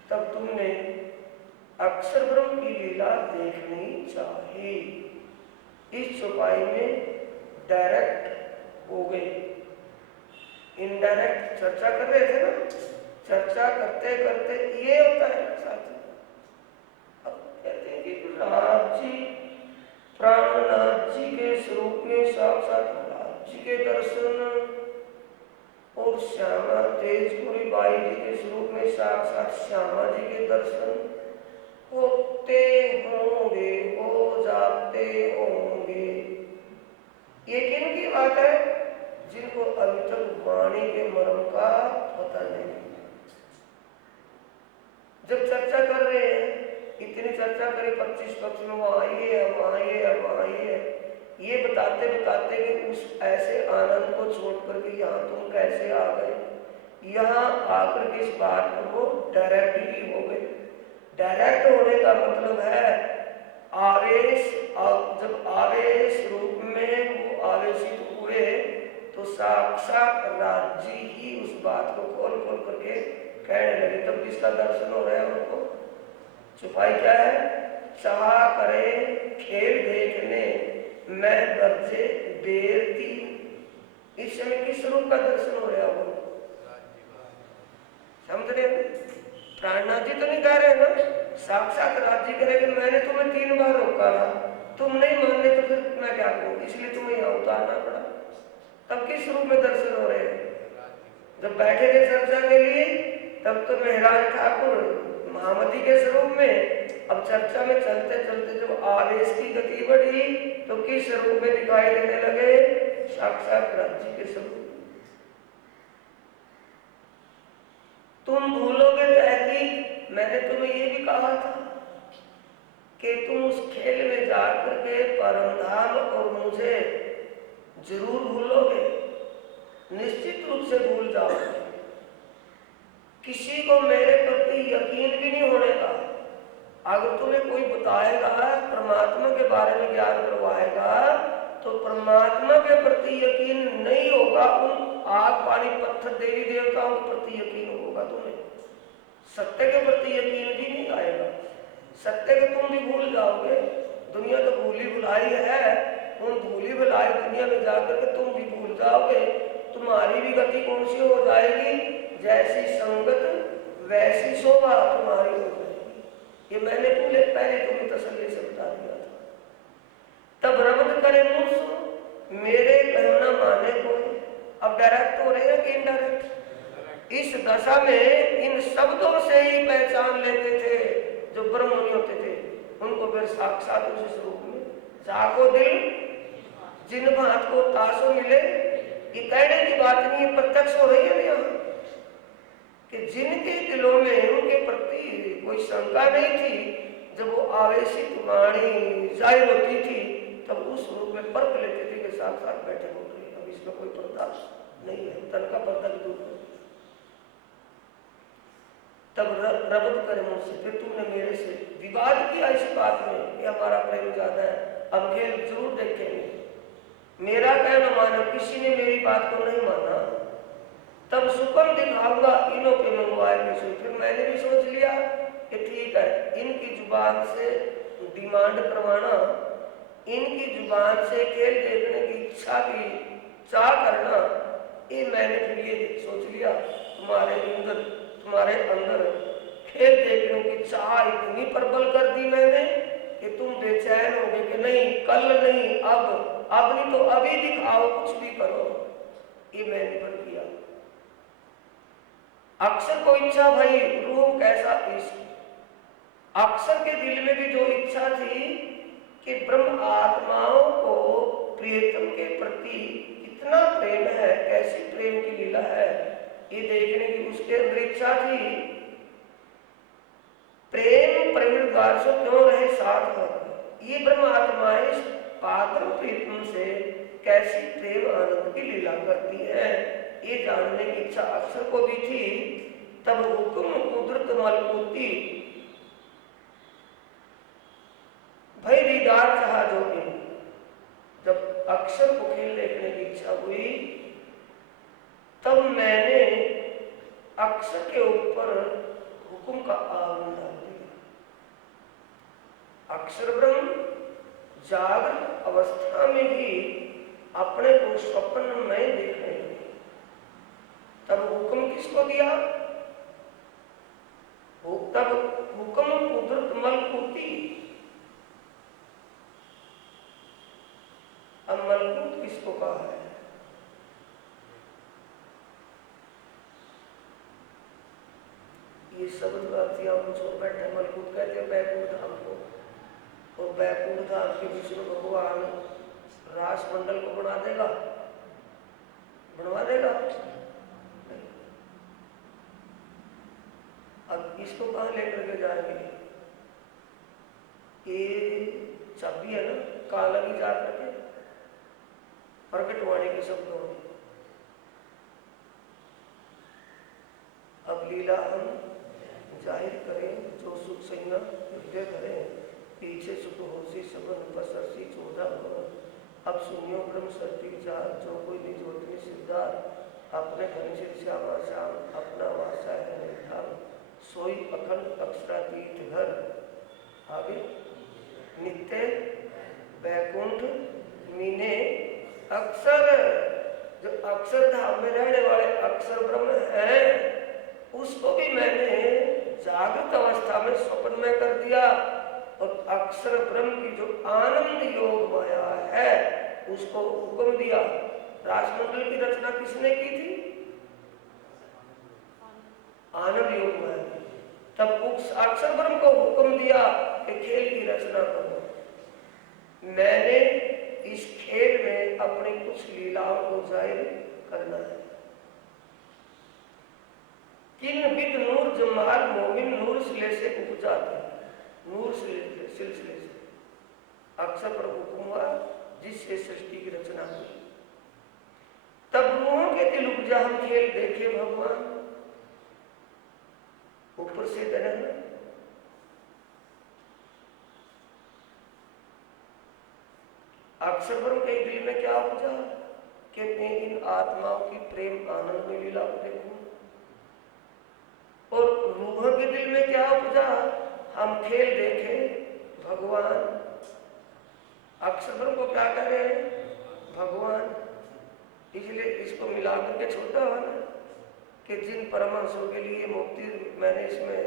तब तुमने अक्षर ब्रह्म की लीला देखनी चाहिए। इस चौपाई में डायरेक्ट हो गए, इनडायरेक्ट चर्चा कर रहे थे ना। चर्चा करते करते ये होता है ना साथी, अब कहते हैं कि राज जी, प्राणनाथ जी के स्वरूप में साक्षात राज जी के दर्शन, और श्यामा तेजपुरी बाई जी के स्वरूप में साक्षात श्यामा जी के दर्शन होते होंगे, हो जाते होंगे। ये किन की बात है? जिनको अभी तक वाणी के मर्म का पता नहीं। जब चर्चा कर रहे हैं, इतनी चर्चा करी 25 पक्ष में, वहां आइए वहां आइए वहां आइए, ये बताते बताते कि उस ऐसे आनंद को छोड़ करके यहाँ तुम कैसे आ गए। यहाँ आकर के इस बात पर वो डायरेक्ट ही हो गए। डायरेक्ट होने का मतलब है आवेश। जब आवेश रूप में वो आवेशित हुए, तो साक्षात राज जी ही उस बात को खोल खोल करके कहने लगे। तब किसका दर्शन हो रहा है उनको? छुपाई क्या है? चाह करे खेल देखने मैं बरसे बेरती। इस समय किस रूप का दर्शन हो रहा है वो? समझ रहे हैं? प्राणनाथ जी तो नहीं कह रहे ना, साक्षात राज जी कह रहे कि मैंने तुम्हें 3 बार रोका था, तुम नहीं मानने तो फिर मैं क्या करूं, इसलिए तुम्हें यहाँ उतारना पड़ा। तब किस रूप में दर्शन हो रहे हैं? जब बैठे थे चर्चा के लिए तब तो मेहराज ठाकुर महामती के स्वरूप में, अब चर्चा में चलते चलते जब आवेश की गति बढ़ी तो किस रूप में दिखाई देने लगे? साक्षात राज्य के स्वरूप। तुम भूलोगे तहकीक, मैंने तुम्हें ये भी कहा था कि तुम उस खेल में जाकर के परमधाम और मुझे जरूर भूलोगे, निश्चित रूप से भूल जाओगे। किसी को मेरे प्रति यकीन भी नहीं होने का। अगर तुम्हें कोई बताएगा, परमात्मा के बारे में ज्ञान करवाएगा, तो परमात्मा के प्रति यकीन नहीं होगा, उन आग पानी पत्थर देवी देवताओं के प्रति यकीन होगा तुम्हें। सत्य के प्रति यकीन भी नहीं आएगा। सत्य के तुम भी भूल जाओगे। दुनिया तो भूली भुलाई है, उन भूली भुलाई दुनिया में जाकर के तुम भी भूल जाओगे। तुम्हारी भी गति कौन सी हो जाएगी? जैसी संगत वैसी शोभा तुम्हारी हो जाएगी। ये मैंने पहले तुम्हें तसल्ली से बता दिया था। तब रबद करे मुझ मेरे कहना माने कोई। अब डायरेक्ट हो रहे हैं कि इनडायरेक्ट? इस दशा में इन शब्दों से ही पहचान लेते थे जो ब्रह्म नहीं होते थे, उनको फिर साक्षात उस स्वरूप में जाको दिल जिन भात को तासो मिले। ये कहने की बात नहीं है, प्रत्यक्ष हो रही है यहाँ कि जिनके दिलों में उनके प्रति कोई शंका नहीं थी, जब वो आवेशित वाणी जाहिर होती थी तब उस रूप में परख लेते थे कि साक्षात बैठे हो रहे। अब इसमें कोई पर्दा नहीं है, तन का पर्दा भी दूर कर। तब रबद करे मुझसे, फिर तुमने मेरे से विवाद किया इस बात में कि हमारा प्रेम ज्यादा है, अब खेल जरूर देखेंगे। मेरा कहना मानो, किसी ने मेरी बात को नहीं माना, तब सुपन दिखाऊंगा इनों पे मंगवाएंगे। फिर मैंने भी सोच लिया कि ठीक है, इनकी जुबान से डिमांड करवाना, इनकी जुबान से खेल देखने की इच्छा की चाह करना, ये मैंने फिर ये सोच लिया तुम्हारे अंदर खेल देखने की चाह इतनी प्रबल कर दी मैंने कि तुम बेचैन हो गए कि नहीं कल नहीं अब नहीं तो अभी दिखाओ, कुछ भी करो। ये मैंने पर किया। अक्सर को इच्छा भाई रूह कैसा इश्क, अक्सर के दिल में भी जो इच्छा थी कि ब्रह्म आत्माओं को प्रियतम के प्रति कितना प्रेम है, कैसी प्रेम की लीला है, ये देखने की उसके अंदर इच्छा थी। प्रेम प्रवीण से क्यों रहे साथ हो, ये ब्रह्म आत्माएं पात्र प्रीतम से कैसी प्रेम आनंद की लीला करती है, ये जानने की इच्छा अक्सर को भी थी। तब हुक्म कुदरत मलकूती भय दीदार चाहा जो भी, जब अक्षर को खेल देखने की इच्छा हुई तब मैंने अक्षर के ऊपर हुक्म का आवरण डाल दिया। अक्षर ब्रह्म जागृत अवस्था में भी अपने को स्वप्न में देखने लगे। तब हुक्म किसको दिया? तब हुक्म कुदरत मलकूती। अब मलकूत किसको कहा है? ये शब्द मुझको बैठे मलकूत कहते हैं बैकुंठ धाम को, और बैकुंठ धाम के विष्णु भगवान रास मंडल को बनवा देगा। अब इसको कहाँ लेकर के जाएंगे? ये चाबी है ना, कहाँ लगी जा करके प्रकटवाणी के शब्दों में। अब लीला हम जाहिर करें, जो सुख संज्ञा हृदय करें, पीछे सुख होशी सबन बसरसी 14 भवन। अब सुनियो ब्रह्म सर्पी विचार, जो कोई निज होती सिद्धार, अपने घनश्याम श्यामा श्याम अपना वासा है निर्धार, सोई अखंड अक्षरातीत घर। आगे नित्य बैकुंठ मीने अक्षर, जो अक्षर धाम में रहने वाले अक्षर ब्रह्म हैं, उसको भी मैंने जागृत अवस्था में स्वप्न में कर दिया, और अक्षर ब्रह्म की जो आनंद योग माया है उसको हुक्म दिया राजमंडल की रचना किसने की थी? आनंद योग में। तब अक्षर ब्रह्म को हुक्म दिया कि खेल की रचना करो। मैंने इस खेल में अपनी कुछ लीलाओं को जाहिर करना है। किन बिद नूर जमाल मोमिन नूर सिले से उपजाते, नूर सिलसिले से अक्षर पर हुक्म हुआ जिससे सृष्टि की रचना हुई। तब रूहों के दिल उपजा हम खेल देखे भगवान, ऊपर से दरन अक्षर ब्रह्म के दिल में क्या उपजा कि मैं इन आत्माओं की प्रेम आनंद में लीला को देखूं। और रूह के दिल में क्या उपजा? हम खेल देखे भगवान। अक्षर ब्रह्म को क्या कह रहे हैं? भगवान। इसलिए इसको मिलाकर के छोटा हुआ ना कि जिन परमहंसों के लिए मुक्ति मैंने इसमें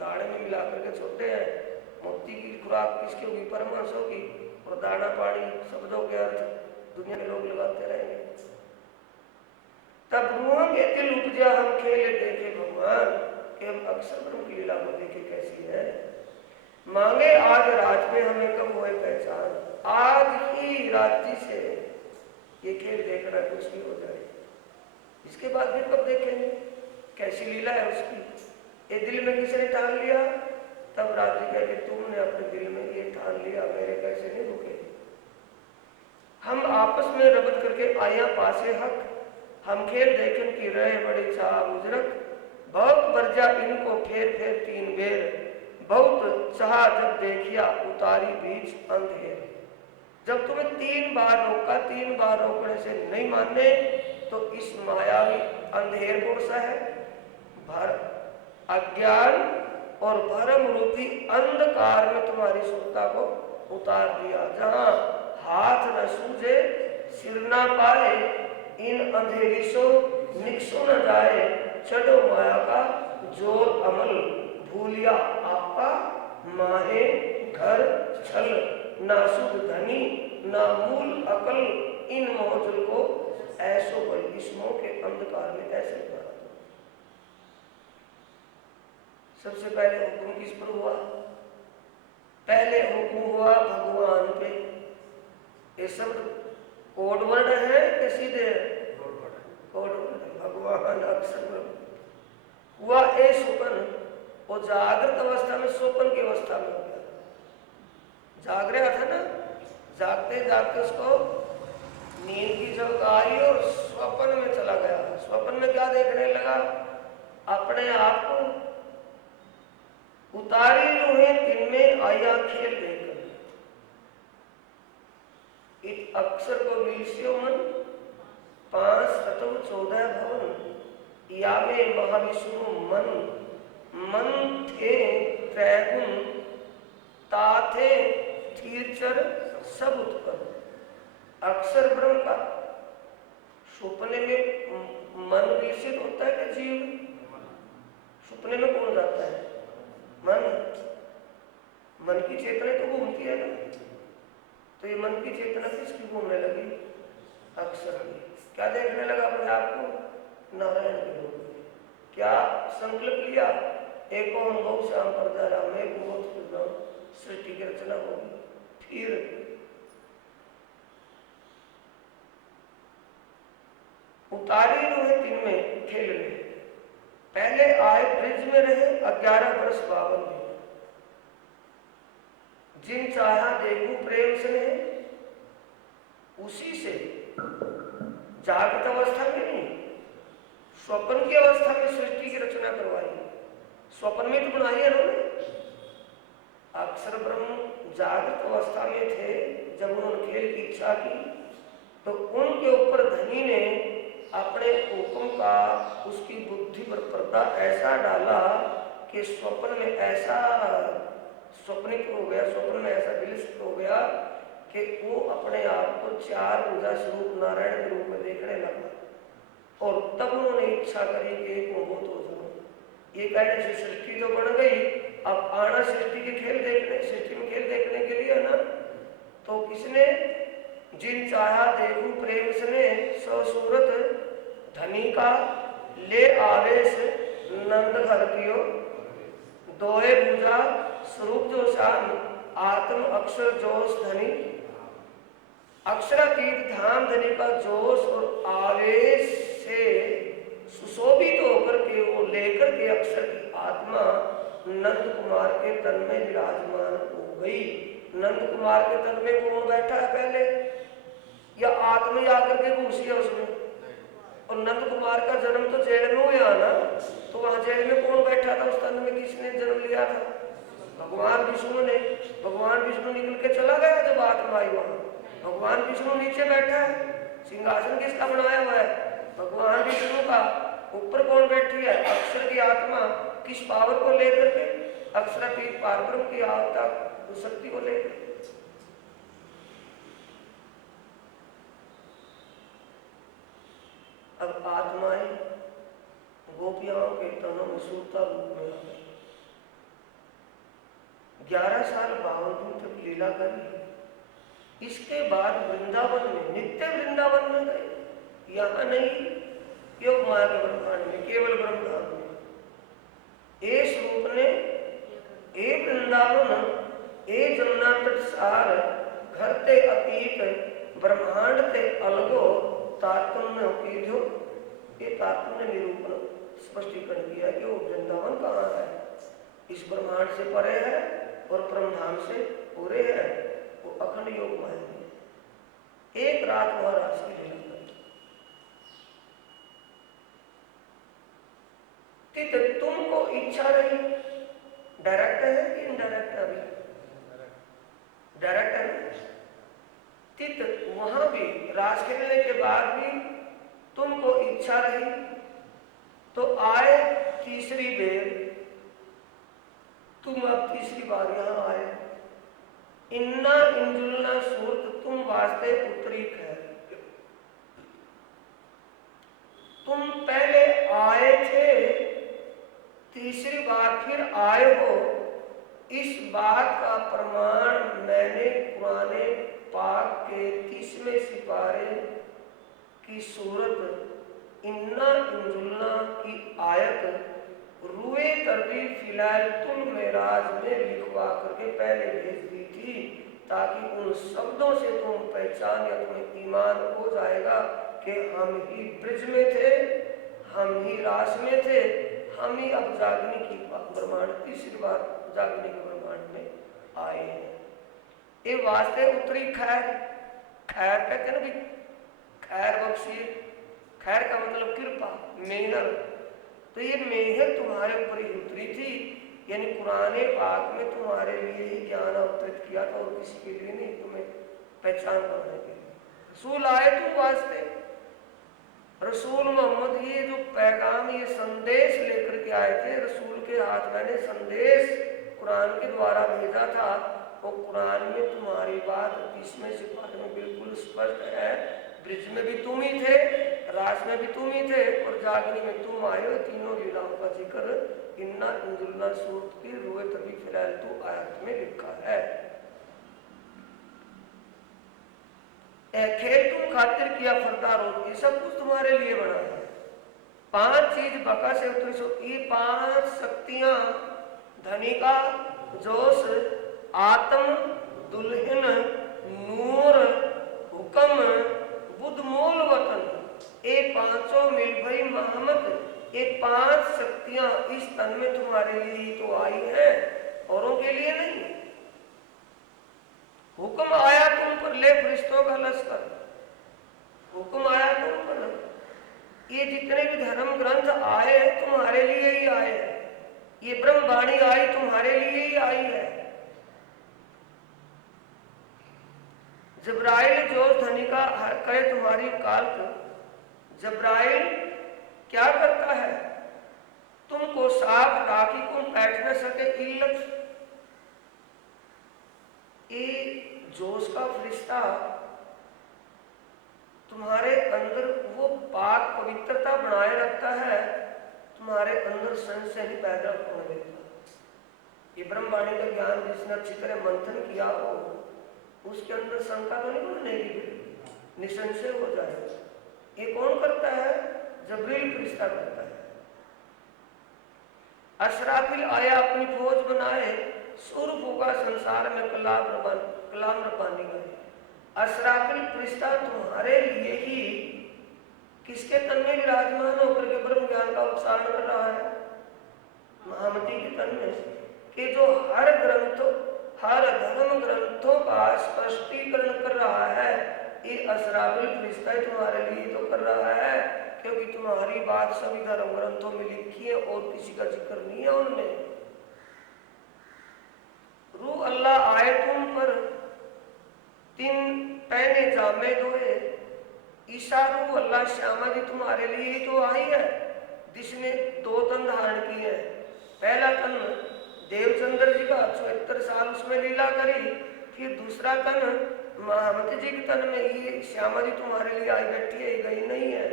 दाने में मिलाकर के छोटे हैं। मुक्ति की खुराक किसकी होगी? परमहंसों की। और दाना पानी शब्दों के अर्थ दुनिया के लोग लगाते रहेंगे। तब रूहों के दिल उपजा हम खेल देखे भगवान कि हम अक्षर ब्रह्म की लीला को देखे कैसी है। मांगे आज राज में हमें कब हुए पहचान, आज ही रात्रि से ये खेल देखना कुछ भी हो जाए। इसके बाद फिर कब देखेंगे कैसी लीला है उसकी। ये दिल में किसी ने ठान लिया, तब रात्रि कह के तुमने अपने दिल में ये ठान लिया, मेरे कैसे नहीं रुके। हम आपस में रबत करके आया पासे हक, हम खेल देखें कि रहे बड़े चाह मुजरक। बहुत बरजा इनको फेर फेर तीन बेर, बहुत चाह जब देखिया उतारी बीच अंधेर। जब तुम्हें 3 बार रोका, 3 बार रोकने से नहीं माने तो इस मायावी अंधेर कौन सा है? भर अज्ञान और भरम रूपी अंधकार में तुम्हारी सुरता को उतार दिया। जहां हाथ न सूझे सिर ना पाए, इन अंधेरी सो निकसो न जाए। चढ़ो माया का जोर अमल, भूलिया आपका माहे घर छल। ना शुद्ध धनी ना मूल अकल, इन मोहजल को ऐसो बल। इस मोह के अंधकार में ऐसे मारा। सबसे पहले हुक्म किस पर हुआ? पहले हुक्म हुआ भगवान पे। ये शब्द कोड वर्ड है कि सीधे? Code word. भगवान अक्षर हुआ ए स्वप्न, वो जागृत अवस्था में स्वप्न की अवस्था में हो गया। जाग रहा था ना, जागते जागते उसको नींद की झपक आई और स्वप्न में चला गया। स्वप्न में क्या देखने लगा? अपने आप को उतारी रूहें दिन में आया खेल देखकर। इत अक्षर को मिलस्यो मन, 5 तत्व 14 भवन। या में महाविष्णु मन, मन थे त्रैगुण, ताथे तीर्चर सब उत्पन्न। अक्षर ब्रह्म का सपने में मन विकसित होता है कि जीव? सपने में कौन जाता है? मन। मन की चेतना तो घूमती है ना। तो ये मन की चेतना किसकी घूमने लगी? अक्षर की। क्या देखने लगा अपने आप को? नारायण के रूप में। क्या संकल्प लिया? एक ओम गौ श्याम प्रजा राम, एक मोत सृष्टि की रचना होगी। फिर उतारी रूहें दिन में खेलने। पहले आए ब्रिज में रहे 11 वर्ष 52 दिन। जिन चाहा देखूं प्रेम से, उसी से जागृत अवस्था में नहीं, स्वप्न की अवस्था में सृष्टि की रचना करवाई। स्वप्न में तो बनाई है उन्होंने। अक्षर ब्रह्म जागृत अवस्था में थे जब उन्होंने खेल की इच्छा की, तो उनके ऊपर धनी ने अपने हुक्म का उसकी बुद्धि पर पर्दा ऐसा डाला कि स्वप्न में ऐसा स्वप्नित हो गया, स्वप्न में ऐसा विलिष्ट हो गया कि वो अपने आप को 4 ऊर्जा स्वरूप नारायण के रूप में देखने लगा। और तब उन्होंने इच्छा करी कि एक मोहत हो जाऊं। ये कहने से सृष्टि तो बन गई, अब आना सृष्टि के खेल देखने, सृष्टि में खेल देखने के लिए है ना। तो किसने? जिन चाहा देखूं प्रेम सने, सो सूरत धनी का ले आवेश नंद घर कियो। दोए पूजा स्वरूप जो शान, आत्म अक्षर जोश धनी। अक्षरातीत धाम धनी का जोश और आवेश से सुशोभित होकर के वो लेकर के अक्षर की आत्मा नंद कुमार के तन में विराजमान हो गई। नंद कुमार के तन में कौन बैठा है पहले, या आत्मा ही आकर के घुस गया उसमें? और नंद कुमार का जन्म तो जेल में हुआ ना, तो वहां जेल में कौन बैठा था? उस तन में किसने जन्म लिया था? भगवान विष्णु ने। भगवान विष्णु निकल के चला गया जब आत्मा आई वहां। भगवान विष्णु नीचे बैठा है। सिंहासन किसका बनाया हुआ है? भगवान विष्णु का। ऊपर कौन बैठी है? अक्षर की आत्मा। किस पावर को लेकर के? अक्षरातीत पारब्रह्म की आवता शक्ति को लेकर। अब आत्माएं गोपियाओं के तनों में सूता रूप में आ गई। 11 साल 52 दिन तक लीला करी। इसके बाद वृंदावन में, नित्य वृंदावन में गए। यहाँ नहीं, योग माया के ब्रह्मांड में, केवल ब्रह्मांड में। ए स्वरूप ने, ए वृंदावन, ए जमुना तट सार, घर ते अतीत ब्रह्मांड ते अलगो तारतम्य कीधो। ये तारतम्य निरूपण स्पष्टीकरण किया कि वो वृंदावन कहाँ है? इस ब्रह्मांड से परे है और ब्रह्मांड से पूरे है। वो अखंड योग माया है। एक रात वहां रास की लीला करी। तुमको इच्छा रही, डायरेक्ट है कि इनडायरेक्ट है? अभी डायरेक्ट है। तित वहां भी रास खेलने के बाद भी तुमको इच्छा रही, तो आए तीसरी बेर। तुम अब तीसरी बार यहां आए। इन्ना इंजुलना सूरत तुम वास्ते उत्तरी है। तुम पहले आए थे, तीसरी बार फिर आए हो। इस बात का प्रमाण मैंने पुराने पाक के 30वें सिपारे की सूरत इन्ना इंजुलना की आयत रुए तरवी फिलहाल तुम मेराज में लिखवा करके पहले भेज दी थी, ताकि उन शब्दों से तुम पहचान या तुम्हें ईमान हो जाएगा कि हम ही ब्रिज में थे, हम ही रास में थे, हम ही अब जागने की ब्रह्मांड तीसरी बार जागने के ब्रह्मांड में आए हैं। ये वास्ते उत्तरी खैर, खैर कहते ना भी, खैर बख्शिए। खैर का मतलब कृपा, मेहनत। तो ये मेहनत तुम्हारे ऊपर ही उतरी थी, यानी पुराने पाक में तुम्हारे लिए ही ज्ञान अवतरित किया था और किसी के लिए नहीं, तुम्हें पहचान करने के लिए। रसूल आए तुम वास्ते। रसूल मोहम्मद ये जो पैगाम, ये संदेश लेकर के आए थे, रसूल के हाथ मैंने संदेश कुरान के द्वारा भेजा था। और कुरान में तुम्हारी बात 30वें सिपारे में बिल्कुल स्पष्ट है। ब्रिज में भी तुम ही थे, रास में भी तुम ही थे, और जागनी में तुम आए हो। तीनों लीलाओं का जिक्र इन्ना इंजुलना सूरत की रोए तभी फिलहाल तू आयत में लिखा है। खेल तुम खातिर किया फरता रोज, ये सब कुछ तुम्हारे लिए बना है। 5 चीज बका से उतरी सो, ये 5 शक्तियां धनी का जोश, आत्म, दुल्हन, नूर, हुक्म, बुद्ध मूल वतन, ये पांचों मिल भई महमद। ये 5 शक्तियां इस तन में तुम्हारे लिए ही तो आई है, औरों के लिए नहीं। हुक्म आया तुम पर, ले फरिश्तों का लश्कर, हुक्म आया तुम पर। ये जितने भी धर्म ग्रंथ आए हैं तुम्हारे लिए ही आए हैं। ये ब्रह्मवाणी आई तुम्हारे लिए ही आई है। जब्राइल जो धनी का करे तुम्हारी काल, जब्राइल क्या करता है? तुमको साफ ताकि तुम बैठ न सके इल्लत। ये जोश का फरिश्ता तुम्हारे अंदर वो पाक पवित्रता बनाए रखता है, तुम्हारे अंदर संशय नहीं पैदा होने देता। ये ब्रह्मवाणी का ज्ञान जिसने अच्छी तरह मंथन किया हो, उसके अंदर शंका तो नहीं बनने दी। निसंशय हो जाए। ये कौन करता है? जबरील फरिश्ता करता है। असराफिल आया अपनी फौज बनाए, सुर फूका संसार में कलाम रबानी गए। असराफिल फरिश्ता तुम्हारे लिए ही किसके तन में विराजमान होकर के ब्रह्म ज्ञान का उच्चारण कर रहा है? महामती के तन में, कि जो हर धर्म ग्रंथों का स्पष्टीकरण कर रहा है, ये असराफिल फरिश्ता ही तुम्हारे लिए तो कर रहा है, क्योंकि तुम्हारी बात सभी धर्म ग्रंथों में लिखी है और किसी का जिक्र नहीं है उनमें। रूह अल्लाह आए तुम पर, तीन पहने जामे दोए। ईसा रूह अल्लाह श्यामा जी तुम्हारे लिए ही तो आई है, जिसने 2 तन धारण किए हैं। पहला तन देवचंद्र जी का 74 साल उसमें लीला करी, फिर दूसरा तन महामती जी के तन में ये श्यामा जी तुम्हारे लिए आई बैठी है, गई नहीं है।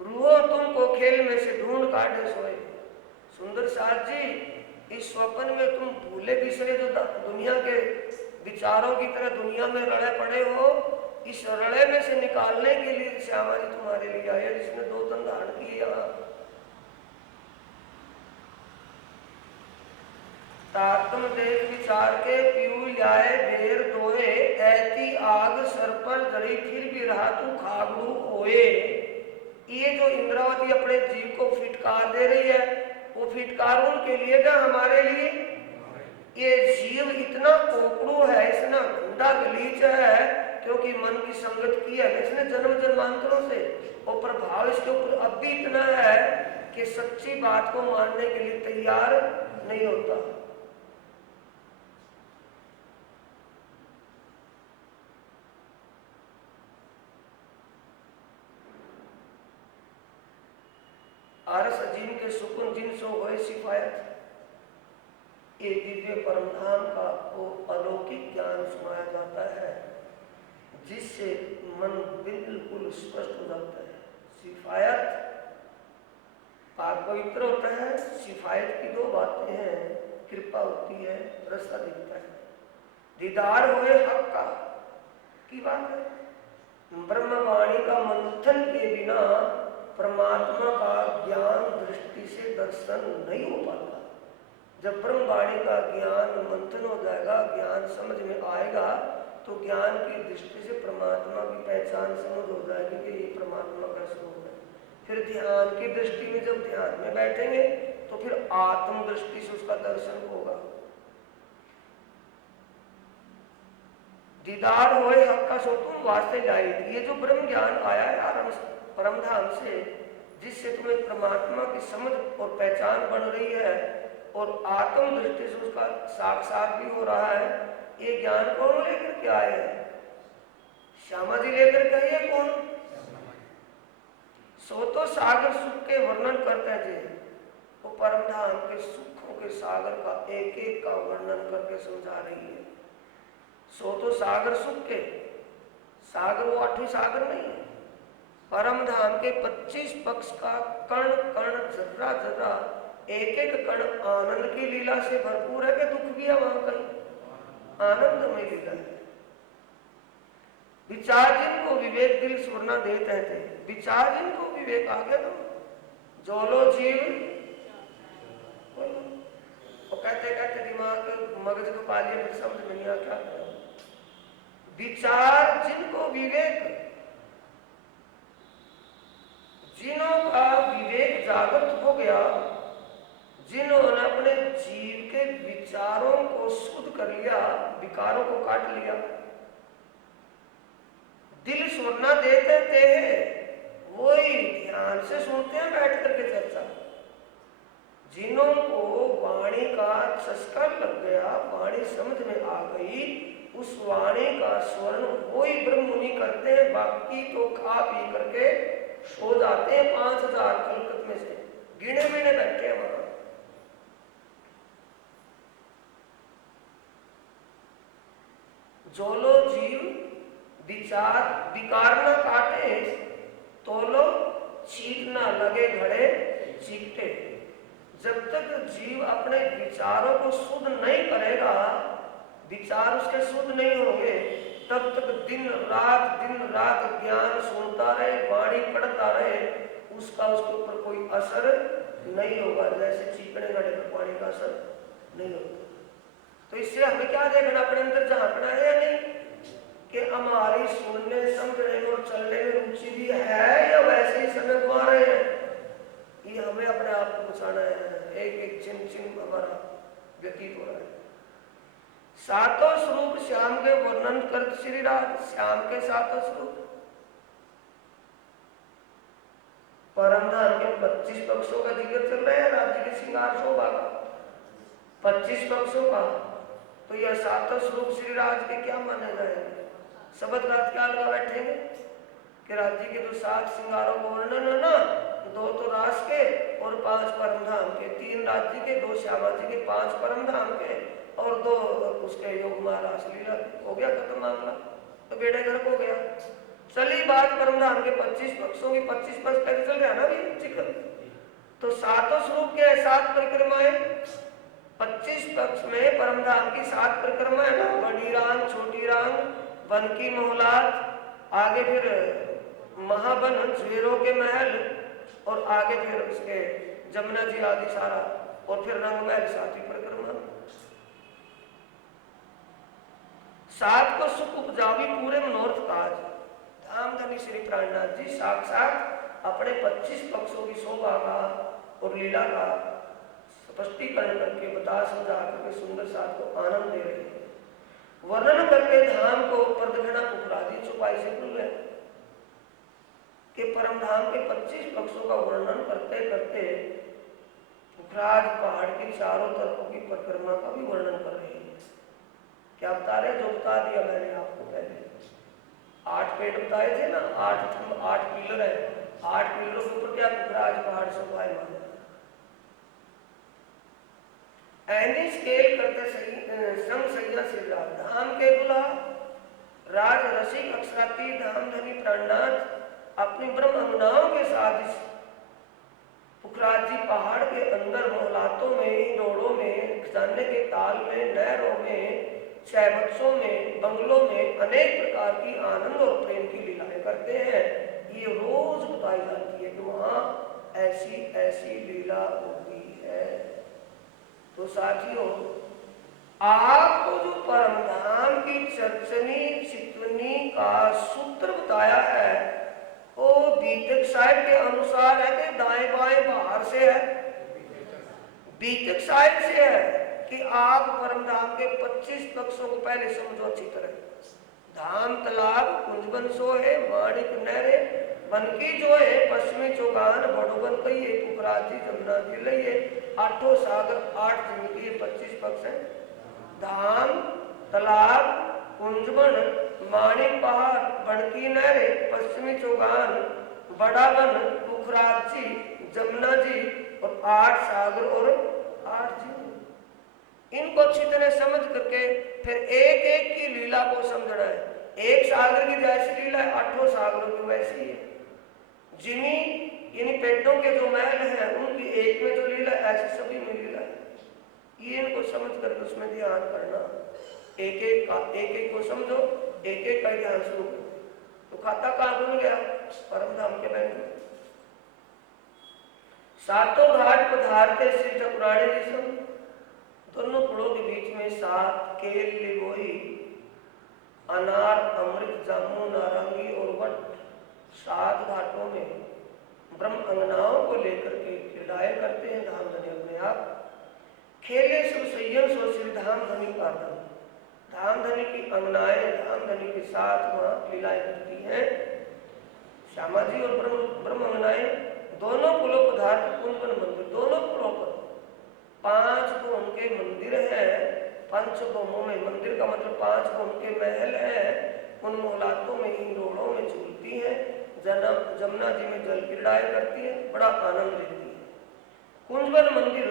रूहो तुमको खेल में से ढूंढ काटे सोए। सुंदर साथ जी, इस स्वप्न में तुम भूले बिसरे जो दुनिया के विचारों की तरह दुनिया में रड़े पड़े हो, इस रड़े में से निकालने के लिए श्यामा जी तुम्हारे लिए आए, जिसने 2 तन धारण किए। यहाँ तात्म देख विचार के पीऊ लाए बेर दोए, ऐती आग सर पर जड़ी फिर भी रहा तू खागड़ू होए। ये जो इंद्रावती अपने जीव को फिटकार दे रही है, वो फिटकार उनके लिए क्या हमारे लिए? ये जीव इतना कोकड़ू है, इतना गंदा गलीच है, क्योंकि मन की संगत की है इसने जन्म जन्मांतरों से, और प्रभाव इसके ऊपर अब भी इतना है कि सच्ची बात को मानने के लिए तैयार नहीं होता। आरस अजीम के सुकुन जिन सो होए सिफायत, ये दिव्य परमधाम का वो अलौकिक ज्ञान सुनाया जाता है, जिससे मन बिल्कुल स्पष्ट हो जाता है। सिफायत पाक पवित्र होता है। सिफायत की 2 बातें हैं, कृपा होती है, रास्ता दिखता है। दीदार हुए हक का की बात है। ब्रह्मवाणी का मंथन के बिना परमात्मा का ज्ञान दृष्टि से दर्शन नहीं हो पाता। जब ब्रह्मवाणी का ज्ञान मंथन हो जाएगा, ज्ञान समझ में आएगा, तो ज्ञान की दृष्टि से परमात्मा की पहचान समझ हो जाएगी कि ये परमात्मा का स्वरूप है। फिर ध्यान की दृष्टि में जब ध्यान में बैठेंगे तो फिर आत्म दृष्टि से उसका दर्शन होगा। दीदार होए हक का सो तुम वास्ते जाएगी। ये जो ब्रह्म ज्ञान आया है आराम परमधाम से, जिससे तुम्हें परमात्मा की समझ और पहचान बन रही है और आत्म दृष्टि से उसका साक्षात भी हो रहा है, ये ज्ञान कौन लेकर के आए हैं? श्यामा जी लेकर के आए कौन? सो तो सागर सुख के वर्णन करते हैं, वो परमधाम के सुखों के सागर का एक एक का वर्णन करके समझा रही है। सो तो सागर सुख के सागर, वो 8वें सागर नहीं है। परमधाम के 25 पक्ष का कण कण जर्रा जर्रा एक एक कण आनंद की लीला से भरपूर है कि दुख भी है वहां कहीं आनंदमय लीला है। विचार जिनको विवेक दिल सुरना देते थे, विचार जिनको विवेक आ गया ना, जो लो जीव वो कहते कहते दिमाग मगज को पालिए, फिर समझ में नहीं आता। विचार जिनको विवेक, जिन्हों का विवेक जागृत हो गया, जिन्होंने अपने जीव के विचारों को शुद्ध कर लिया, विकारों को काट लिया, दिल सुनना देते थे, वही ध्यान से सुनते हैं बैठ करके चर्चा। जिन्हों को वाणी का चस्का लग गया, वाणी समझ में आ गई, उस वाणी का स्वर्ण वही ब्रह्म मुनि करते हैं, बाकी तो खा पी करके सो जाते हैं। 5000 कलकत में से गिने मिने बैठे हैं वहां। जो लो जीव विचार विकार न काटे, तो लो छीट न लगे घड़े चीकटे। जब तक जीव अपने विचारों को शुद्ध नहीं करेगा, विचार उसके शुद्ध नहीं होंगे, तब तक दिन रात ज्ञान सुनता रहे, वाणी पढ़ता रहे, उसका उसके ऊपर कोई असर नहीं होगा, जैसे चीकने घड़े पर पानी का असर नहीं होता। तो इससे हमें क्या देखना, अपने अंदर झांकना है या नहीं, कि हमारी सुनने समझने और चलने में रुचि भी है या वैसे ही समय गुआ रहे हैं। ये हमें अपने आप को बचाना है, एक एक चिन्ह चिन्ह हमारा व्यतीत हो रहा है। सातों स्वरूप श्याम के वर्णन कर श्री राज, श्याम के सातों स्वरूप परमधाम के 25 पक्षों का जिक्र चल रहा है, राज्य के श्रृंगार शोभा का 25 पक्षों का। तो यह सातों स्वरूप श्री राज के क्या माने जाएंगे? शब्द का अर्थ क्या लगा बैठेंगे कि राज्य के जो 7 श्रृंगारों का वर्णन है ना, 2 तो रास के और 5 परमधाम के, 3 राज्य के, 2 श्यामा जी के, 5 परमधाम के और 2 उसके योग महाराज लीला। हो गया खत्म मामला, तो बेड़े गर्क हो गया। चली बात परमधाम के 25 पक्षों की, 25 पक्ष कैसे चल रहा है ना अभी जिक्र। तो सातों स्वरूप के 7 परिक्रमाएं, 25 पक्ष में परमधाम की 7 परिक्रमा है ना, बड़ी रांग, छोटी रांग, वन की मोहलात, आगे फिर महावन, ज्वेरों के महल, और आगे फिर उसके जमुना जी आदि सारा, और फिर रंग महल 7वीं परिक्रमा। 7 को सुख उपजावी पूरे मनोरथ काज। धाम धनी श्री प्राणनाथ जी साक्षात अपने 25 पक्षों की शोभा का और लीला का स्पष्टीकरण करके बता समझा करके सुंदर 7 को आनंद दे रहे हैं। वर्णन करके धाम को प्रदक्षिणा पुखरादी चौपाई से खुल गए कि परमधाम के 25 पक्षों का वर्णन करते करते पुखराज पहाड़ के चारों तरफों की परिक्रमा का भी वर्णन कर रहे हैं। क्या बता रहे? जो बता दिया मैंने आपको पहले, 8 पेड़ बताए थे ना, 8 पिलर है, 8 पिलरों के ऊपर क्या पुखराज पहाड़ सफाई माना। ऐनी स्केल करते संग सैया से धाम के दुल्हा राज रसिक अक्षराती धाम धनी प्राणनाथ अपनी ब्रह्म अंगनाओं के साथ इस पुखराज जी पहाड़ के अंदर मोहलातों में, डोड़ों में, खजाने के ताल में, नहरों में, शहबत्सों में, बंगलों में अनेक प्रकार की आनंद और प्रेम की लीलाएं करते हैं। ये रोज बताई जाती है कि वहां ऐसी ऐसी लीला होती है। तो साथियों, आपको जो परमधाम की चर्चनी चितवनी का सूत्र बताया है वो बीतक साहिब के अनुसार है कि दाएं बाएं बाहर से है? बीतक साहिब से है कि आप परमधाम के 25 पक्षों को पहले समझो अच्छी तरह। धाम तालाब कुंजबन सो है, माणिक नहरे बनकी जो है, पश्चिमी चौगान बड़ोबन कहिए, पुखराजी जमुना जी लइए, 8 सागर 8 जिंदगी 25 पक्ष है। धाम तालाब कुंजबन माणिक पहाड़ बनकी नहरे पश्चिमी चौगान बड़ा वन पुखराजी जमुना जी और 8 सागर और 8 जी। इनको अच्छी तरह समझ करके फिर एक एक की लीला को समझना है। एक सागर की जैसी लीला है, 8 सागरों की वैसी है। जिमी यानी पेटों के जो महल हैं उनकी एक में जो लीला ऐसी सभी में लीला है। ये इनको समझ करके उसमें ध्यान करना, एक एक को समझो, एक एक का ध्यान शुरू करो। तो खाता कहां खुल गया? परमधाम के बैंक में। 7 घाट पधारते श्री ठाकुराणी जी सब, दोनों पुलों के बीच में 7 केल लिबोई, अनार, अमृत, जामुन, नारंगी और वट 7 घाटों में ब्रह्म अंगनाओं को लेकर के क्रीड़ाएं करते हैं धाम धनी अपने आप। खेले सो संयम सो श्री धाम धनी का धन। धाम धनी की अंगनाएं धाम धनी के साथ वहां लीलाएं करती हैं। श्यामा जी और ब्रह्म अंगनाएं दोनों पुलों पदार्थ कुंजवन मंदिर, दोनों पुलों पर 5 तो उनके मंदिर हैं, पंचभूमों में मंदिर का मतलब 5 तो उनके महल हैं। उन मोहलातों में इन रोड़ों में झूलती हैं, जमुना जी में जल क्रीड़ाएं करती है, बड़ा आनंद लेती है। कुंजवन मंदिर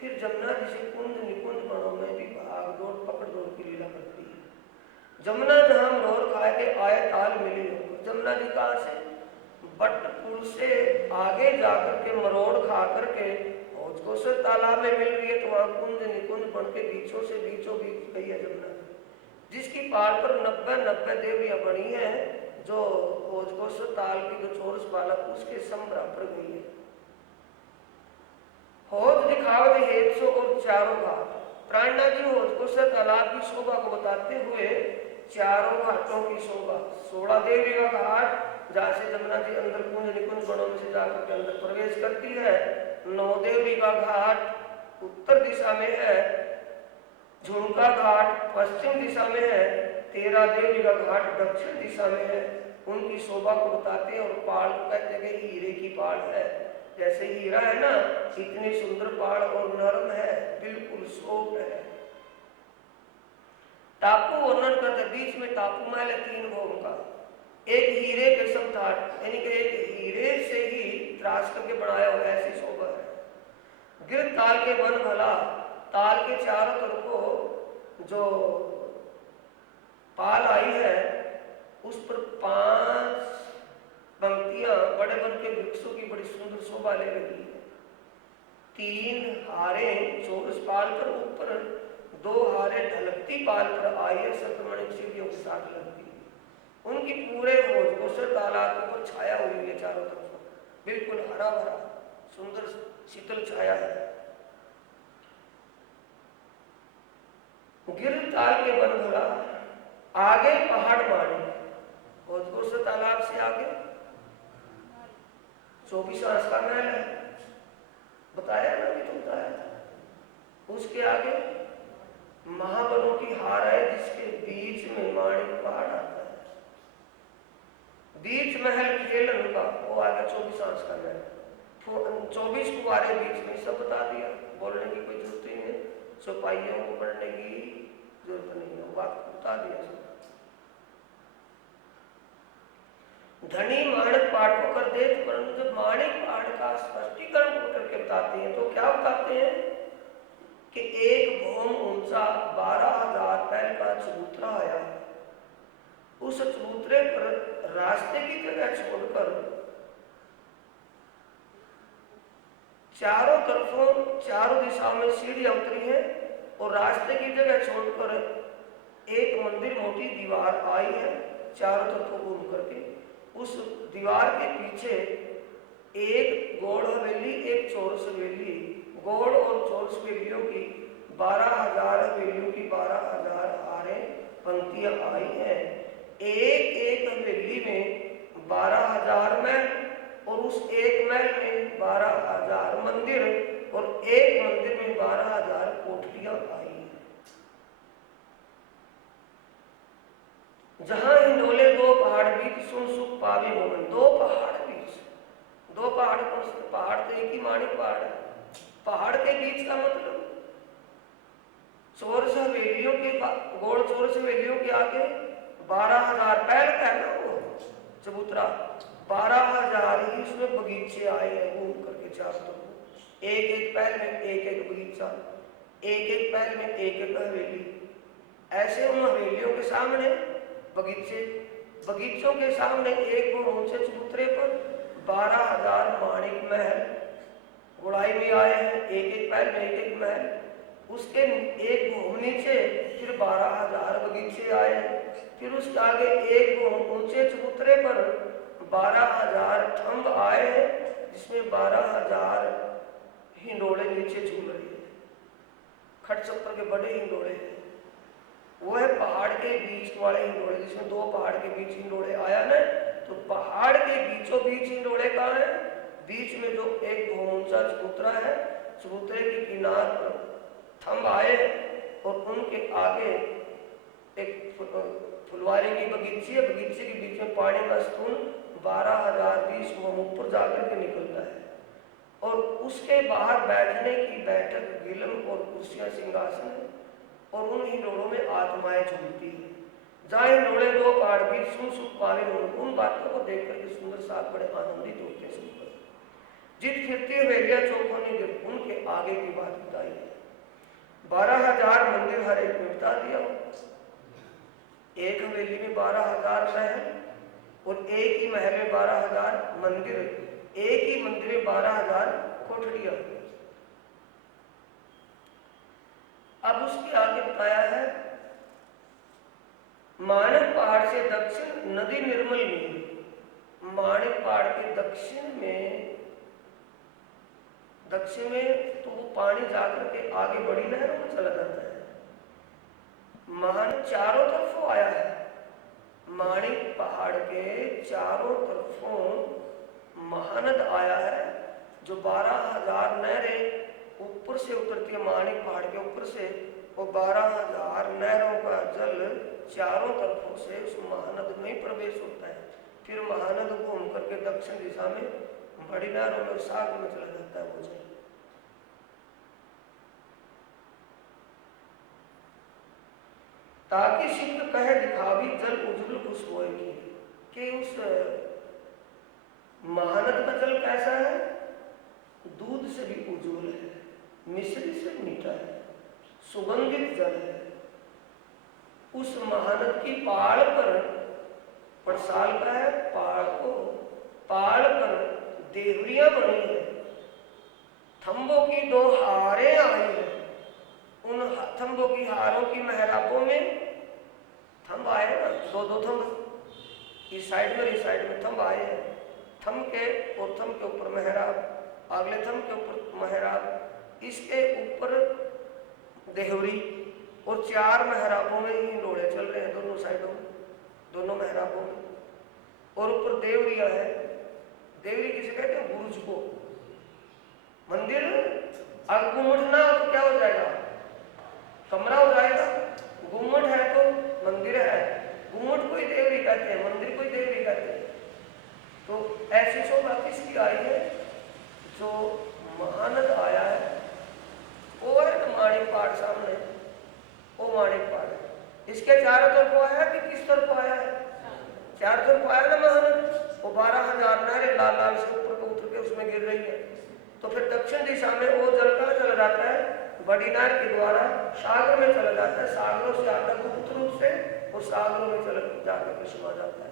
फिर जमुना जी से कुंज निकुंज वनों में भी भाग दौड़ पकड़ दौड़ की लीला करती है। जमुना जहां मरोड़ खाए के आए ताल मिली हो। जमुना जी कहाँ से? बट पुल से आगे जाकर के मरोड़ खा करके तालाब में मिल रही है, तो वहां कुंज निकुंज बन के बीचों से बीचों बीच गई है जमुना। जिसकी पाल पर 90 देवियां बनी हैं, जो भोजकोश ताल की जो चौरस बालक उसके सम बराबर गई है। हौज दिखावत हेत और चारों घाट। प्राणनाथ जी हौज तालाब की शोभा को बताते हुए चारों घाटों की शोभा, 16 देवी का घाट जहाँ से जमुना जी अंदर कुंज निकुंज गणों में से जाकर के अंदर प्रवेश करती है, 9 देवी का घाट उत्तर दिशा में है, झुमका घाट पश्चिम दिशा में है, 13 देवी का घाट दक्षिण दिशा में है। उनकी शोभा को बताते हैं और पाड़ को कहते हैं कि हीरे की पाड़ है। जैसे हीरा है ना, इतनी सुंदर पाड़ और नरम है, बिल्कुल सॉफ्ट है। टापू वर्णन करते, बीच में टापू महल है 3 भोग का, एक हीरे के सब थाट, यानी कि एक हीरे से ही त्रास करके बनाया हुआ ऐसी शोभा है। गिर ताल के वन भला, ताल के चारों तरफों जो पाल आई है उस पर 5 पंक्तियां बड़े बड़े के वृक्षों की बड़ी सुंदर शोभा ले रही है। 3 हारे चौरस पाल पर, ऊपर 2 हारे ढलकती पाल पर आई है, संक्रमणिक सीढ़ियों के साथ लगती है। उनकी पूरे भोजकोशर तालाब के ऊपर छाया हुई है, चारों तरफ बिल्कुल हरा भरा सुंदर शीतल छाया है। गिर ताल के वन भला, आगे पहाड़ माने, भोजकोशर तालाब से आगे 24 आंस का महल है, बताया ना, भी तो बताया था। उसके आगे महावनों की हार है, जिसके बीच में माणिक पहाड़ आता है। बीच महल खेलन का, वो आगे 24 आंस का महल, 24 कुवारे बीच में, सब बता दिया, बोलने की कोई जरूरत ही नहीं, चौपाइयों को पढ़ने की जरूरत नहीं है, बात बता दिया सब। धनी माणिक पहाड़ को कर दे, परंतु जब माणिक पहाड़ का स्पष्टीकरण करके बताते हैं तो क्या बताते हैं कि एक भौम ऊंचा 12,000 पैर का चबूतरा आया, उस चबूतरे पर रास्ते की जगह छोड़कर चारों तरफों चारों दिशाओं में सीढ़ियां उतरी है, और रास्ते की जगह छोड़कर एक मंदिर मोटी दीवार आई है, चारों तरफों घूम करके। उस दीवार के पीछे एक गौड़ हवेली, एक चौरस हवेली, गौड़ और चौरस हवेलियों की 12,000 हवेलियों की 12,000 हारें पंक्तियां आई हैं। एक एक हवेली में 12,000 महल, और उस एक महल में 12,000 मंदिर, और एक मंदिर में 12,000 कोठरियां आई हैं। जहां हिंडोले 2 पहाड़ बीच सुन सुख पावे मोहन, 2 पहाड़ बीच, 2 पहाड़ कौन से? पहाड़ तो एक ही माणिक पहाड़ है। पहाड़ के बीच का मतलब चौरस हवेलियों के, गोल चौरस हवेलियों के आगे 12,000 पहल का है ना वो चबूतरा, 12,000 ही उसमें बगीचे आए हैं घूम करके चारों तरफ, एक एक पहल में एक एक बगीचा, एक एक पहल में एक एक हवेली। ऐसे उन हवेलियों के सामने बगीचे, बगीचों के सामने एक वो ऊंचे चबूतरे पर 12,000 माणिक महल गुड़ाई में आए हैं, एक एक पहल में एक एक महल। उसके एक भूम नीचे फिर 12,000 बगीचे आए हैं, फिर उसके आगे एक ऊंचे चबूतरे पर 12,000 थंब आए हैं, जिसमें 12,000 हिंडोले नीचे झूल रही है, खट चप्पर के बड़े हिंडोले हैं। वो है पहाड़ के बीच वाले हिंडोले, जिसमें 2 पहाड़ के बीच हिंडोले आया ना, तो पहाड़ के बीचों बीच हिंडोले कहाँ है? बीच में जो एक ऊंचा चबूतरा है, चबूतरे के किनार पर थंब आए, और उनके आगे एक फुलवारी की बगीची है, बगीचे के बीच में पानी का स्तून 12,000 बीस ऊपर जाकर के निकलता है, और उसके बाहर बैठने की बैठक गिलम और कुर्सियां सिंहासन है, और उन हिंडोलों में आत्माएं झूलती है। जहाँ हिंडोले 2 पहाड़ बीच सुन सुख पावे मोहन, उन बातों को देख करके सुंदर साथ बड़े आनंदित होते हैं सुनकर। जित फिरती हवेलियां चौकोनी गिर, उनके आगे की बात बताई है। 12,000 मंदिर हर एक में बता दिया, एक हवेली में 12,000 महल, और एक ही महल में 12,000 मंदिर, एक ही मंदिर में 12,000 कोठरियां। अब उसके आगे बताया है माणिक पहाड़ से दक्षिण नदी निर्मल नीर। माणिक पहाड़ के दक्षिण में तो वो पानी जाकर के आगे बड़ी नहरों में चला जाता है। माणिक चारों तरफों आया है। माणिक पहाड़ के चारों तरफों महानद आया है, जो 12,000 नहरें ऊपर से उतरती है माणिक पहाड़ के ऊपर से, वो 12,000 नहरों का जल चारों तरफों से उस महानद में ही प्रवेश होता है। फिर महानद घूम करके दक्षिण दिशा में बड़ी नहरों में सागर में चला जाता है वो जल। ताकि सिद्ध कहे दिखावी जल उज्जवल कुछ होए कि उस महानद का जल कैसा है? दूध से भी उज्जवल है, मिश्री से मीठा है, सुगंधित जल है। उस महानद की पहाड़ पर पड़साल का है, पहाड़ पर देवरियां बनी है, थंबों की 2 हारें आई है। उन थंबों की हारों की मेहराबों में थंब आए ना, 2-2 थंब, इस साइड में थंब आए हैं। थंब के और थंब के ऊपर मेहराब, अगले थंब के ऊपर मेहराब, इसके ऊपर देहरी, और 4 मेहराबों में ही लोड़े चल रहे हैं दोनों साइडों में, दोनों मेहराबों में। और ऊपर देवरिया है। देवरी किसे कहते हैं? बुर्ज को। मंदिर अगर गुम्मट ना हो तो क्या हो जाएगा? कमरा हो जाएगा। गुम्मट है तो मंदिर है, गुम्मट को ही देवरी कहते हैं, मंदिर को ही देवरी कहते हैं। तो ऐसी शोभा किसकी आई है? जो महानद आया है वो है ना माणिक पहाड़ सामने, वो माणिक पहाड़ है। इसके चारों तरफ आया कि किस तरफ आया है? चारों तरफ आया ना महानद। वो 12,000 नहरें लाल लाल से ऊपर को उतर के उसमें गिर रही है। तो फिर दक्षिण दिशा में वो जल कहाँ चला जाता है? बड़ी नहर के द्वारा सागर में चला जाता है। सागरों से आता है गुप्त रूप से, और सागरों में चला जाकर के समा जाता है।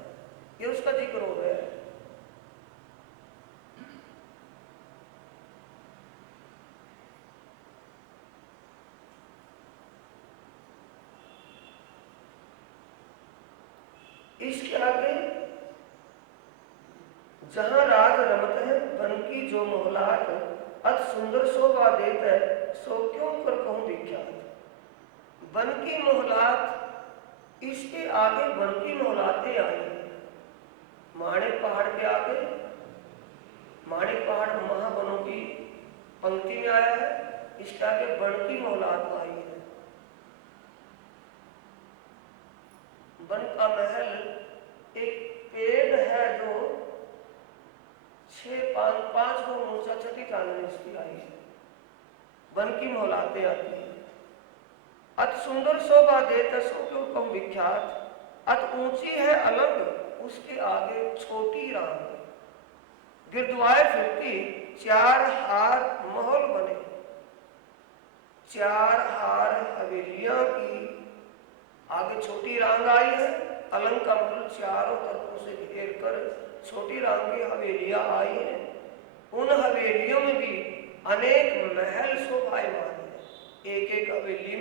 ये उसका जिक्र हो गया है। इसके आगे जहां राज रमत है बन की जो मोहलात, अत सुंदर शोभा देत है सो क्यों कर कहूं विख्यात। बन की मोहलात, इसके आगे बन की मोहलातें आई हैं। माणिक पहाड़ के आगे, माणिक पहाड़ महावनों की पंक्ति में आया है, इसके आगे बन की मोहलात आई है। वन का महल एक पेड़ है जो 5 को ऊंचा, छठी चांदनी इसकी आई है। वन की मोहलातें आती हैं। अत सुंदर शोभा देत सो क्यों कहूं विख्यात। अत ऊंची है अलग, उसके आगे छोटी राम। गिरद्वाए फिरती 4 हार महल बने। 4 हार हवेलियां की आगे छोटी रांग आई है। अलंग का मतलब चारों तरफों से घेर कर छोटी रांग की हवेलियां आई हैं। उन हवेलियों में भी अनेक महल शोभायमान है। एक हवेली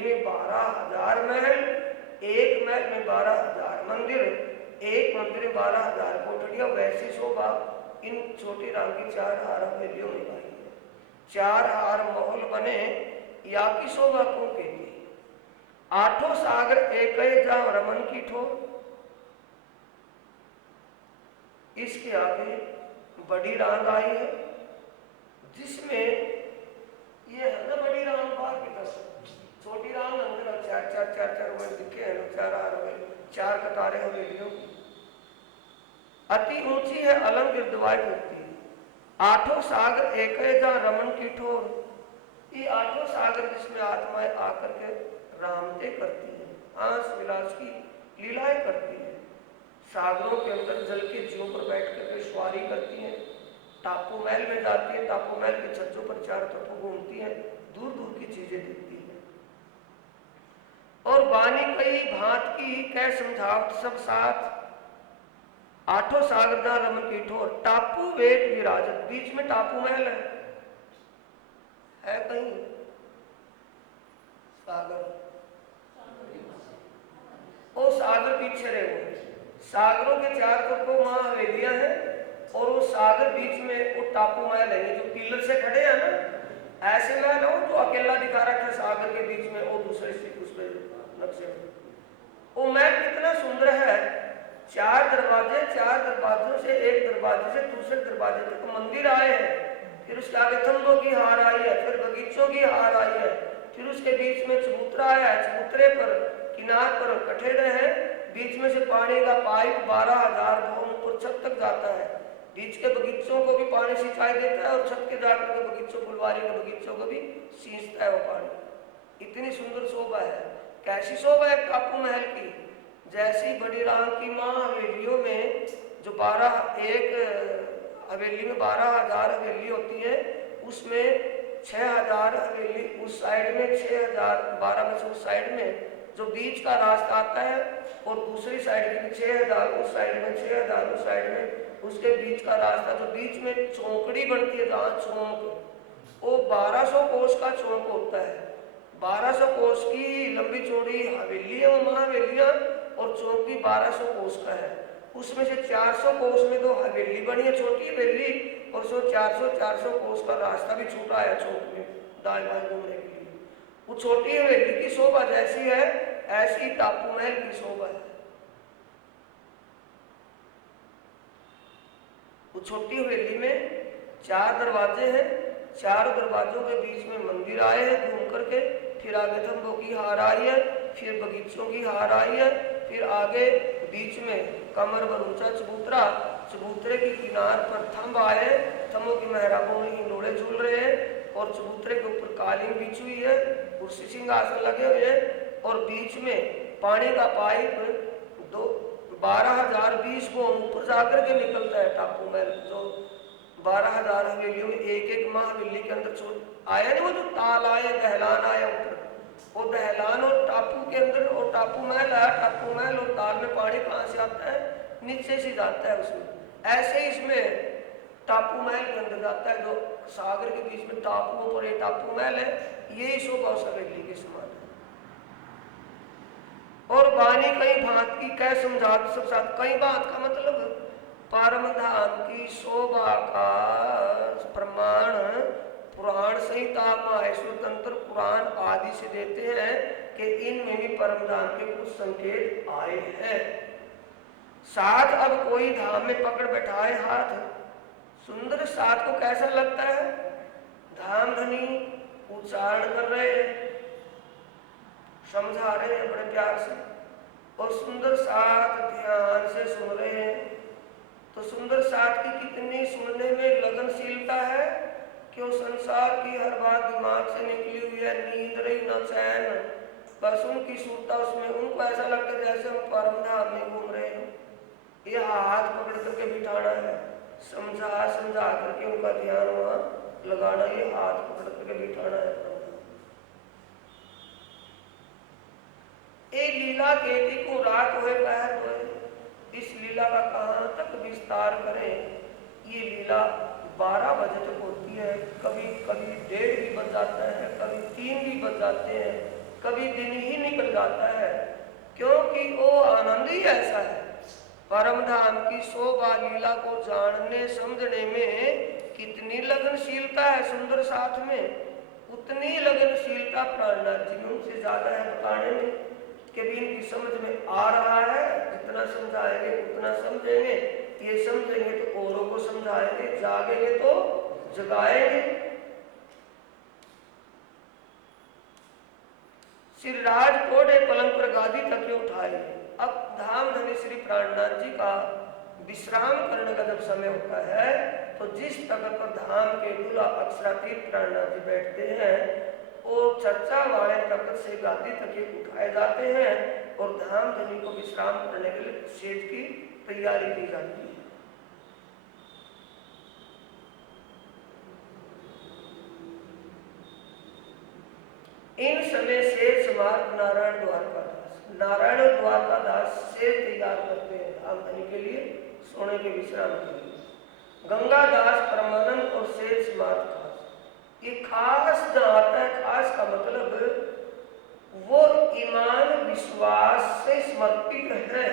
में 12,000 महल, एक महल में 12,000 मंदिर, एक मंदिर में 12,000 कोठरियां। वैसी शोभा इन छोटी रांग की 4 हार हवेलियों में आई है। 4 हार महल बने, या की शोभा क्यों कहती है? 8 सागर एक जहां रमन की ठोर। इसके आगे बड़ी रांग आई है, जिसमें ये है ना बड़ी रांग बाहर की तरफ, छोटी रांग अंदर 4 में दिखे हैं, 4 हार हवेली, 4 कतारें हवेलियों। अति ऊंची है अलंग गिरद्वाई करती। 8 सागर एक जहां रमन की ठोर। ये 8 सागर जिसमें आत्माएं आकर के रामते करती हैं, आंस विलास की लीलाएं करती हैं। सागरों के अंदर जल के जीवों पर बैठ करके सवारी करती हैं। टापू महल में जाती है, टापू महल के छज्जों पर चारों तरफ घूमती हैं, दूर दूर की चीजें देखती हैं। और वाणी कई भांत की कह समझावत सब साथ। 8 सागर जहां रमन की ठोर। टापू वेद विराजत, बीच में टापू महल है कहीं सागर और सागर पीछे रहे हुए। सागरों के चार तरफ वहां हवेलियां हैं और वो सागर बीच में वो टापू महल है, जो पिलर से खड़े हैं ना, ऐसे महल हो जो अकेला दिखा रखा है सागर के बीच में, और दूसरे स्थित उस पर नक्शे में। वो महल कितना सुंदर है, चार दरवाजे, चार दरवाजों से एक दरवाजे से दूसरे दरवाजे तक मंदिर आए हैं, फिर उसके आगे थंबों की हार आई है, फिर बगीचों की हार आई है, फिर उसके बीच में चबूतरा आया है, चबूतरे पर किनार पर कठेड़े हैं, बीच में से पानी का पाइप 12,000 भवन ऊपर छत तक जाता है, बीच के बगीचों को भी पानी सिंचाई देता है और छत के जाकर के बगीचों, फुलवारी के बगीचों को भी सींचता है वो पानी। इतनी सुंदर शोभा है। कैसी शोभा है टापू महल की, जैसी बड़ी राम की माँ हवेलियों में जो 12 एक हवेली में 12,000 हवेली होती है, उसमें 6,000 हवेली उस साइड में, 6,000 12 में से उस साइड में जो बीच का रास्ता आता है, और दूसरी साइड की 6,000 उस साइड में, 6,000 उस साइड में, उसके बीच का रास्ता जो बीच में चौकड़ी बनती है, जहाँ चौक, वो 1200 कोस का चौक होता है। 1200 कोस की लंबी चौड़ी हवेली है वो महाहवेलियां, और चौक भी 1200 कोस का है। उसमें से 400 कोस में तो हवेली बनी है, छोटी हवेली, और 400 कोस का रास्ता भी छूटा है चौक में दाएं बाएं घूमने के लिए। वो छोटी हवेली की शोभा जैसी है, ऐसी टापू महल की शोभा है। वो छोटी हवेली में 4 दरवाजे हैं, 4 दरवाजों के बीच में मंदिर आए हैं घूम करके, फिर आगे थंबों की हार आई है, फिर बगीचों की हार आई है, फिर आगे बीच में कमर पर ऊंचा चबूतरा, चबूतरे की किनार पर थंब आए, थंबों की मेहराबों में हिंडोले झूल रहे हैं, और चबूतरे के ऊपर कालीन बिछी हुई है, कुर्सी सिंहासन लगे हुए हैं, और बीच में पानी का पाइप 12,020 को ऊपर जाकर के निकलता है टापू महल। जो 12,000 हवेलियों में एक एक महाहवेली के अंदर आया नहीं, वो जो ताल आए, दहलान आया ऊपर, वो दहलान और टापू के अंदर, और टापू महल आया, टापू महल और ताल में पानी कहाँ से आता है, नीचे से जाता है उसमें। ऐसे इसमें टापू महल के अंदर जाता है, जो सागर के बीच में टापू पर ये टापू महल है, यही शोभा उस हवेली के समान है। और वाणी कई भांत की कह समझात सब साथ, कई बात का मतलब परम धाम की शोभा का प्रमाण पुराण संहिता माहेश्वर तंत्र पुराण आदि से देते हैं कि इनमें भी परम धाम के कुछ संकेत आए हैं। साथ अब कोई धाम में पकड़ बैठाए हाथ, सुंदर साथ को कैसा लगता है, धाम धनी उच्चारण कर रहे हैं, समझा रहे हैं बड़े प्यार से, और सुंदर साथ ध्यान से सुन रहे हैं। तो सुंदर साथ की कितनी सुनने में लगनशीलता है कि वो संसार की हर बात दिमाग से निकली हुई है, नींद रही न चैन, बस उनकी सुरता उसमें, उनको ऐसा लगता है जैसे हम परम धाम में घूम रहे हैं। ये हाथ पकड़ करके बिठाना है, समझा समझा करके उनका ध्यान वहां लगाना, ये हाथ पकड़ करके बिठाना है। एक लीला केती को रात हुए पहर हुए, इस लीला का कहां तक विस्तार करें। ये लीला 12 बजे तक होती है, कभी कभी 1:30 भी बज जाता है, कभी 3 भी बज जाते हैं, कभी दिन ही निकल जाता है, क्योंकि वो आनंद ही ऐसा है। परम धाम की शोभा लीला को जानने समझने में कितनी लगनशीलता है सुंदर साथ में, उतनी लगनशीलता प्राणनाथ जी में उनसे ज्यादा है बताने में, कि भी इनकी समझ में आ रहा है, जितना समझाएंगे उतना समझेंगे, ये समझेंगे तो औरों को समझाएंगे, जागेंगे तो जगाएंगे। श्री राज कोड़े पलंग पर गादी तक उठाए। अब धाम धनी श्री प्राणनाथ जी का विश्राम करने का जब समय होता है, तो जिस तख्त पर धाम के दूल्हा अक्षरातीत प्राणनाथ जी बैठते हैं, और चर्चा वाले तख्त से गादी तक उठाए जाते हैं, और धाम धनी को विश्राम करने के लिए सेज की तैयारी की जाती है। इन समय सेज मार्ग नारायण द्वारकादास सेज तैयार करते हैं धाम धनी के लिए, सोने के विश्राम के लिए। गंगादास परमानंद और सेज मार्ग ये खास जहाँ आता है, खास का मतलब वो ईमान विश्वास से समर्पित है।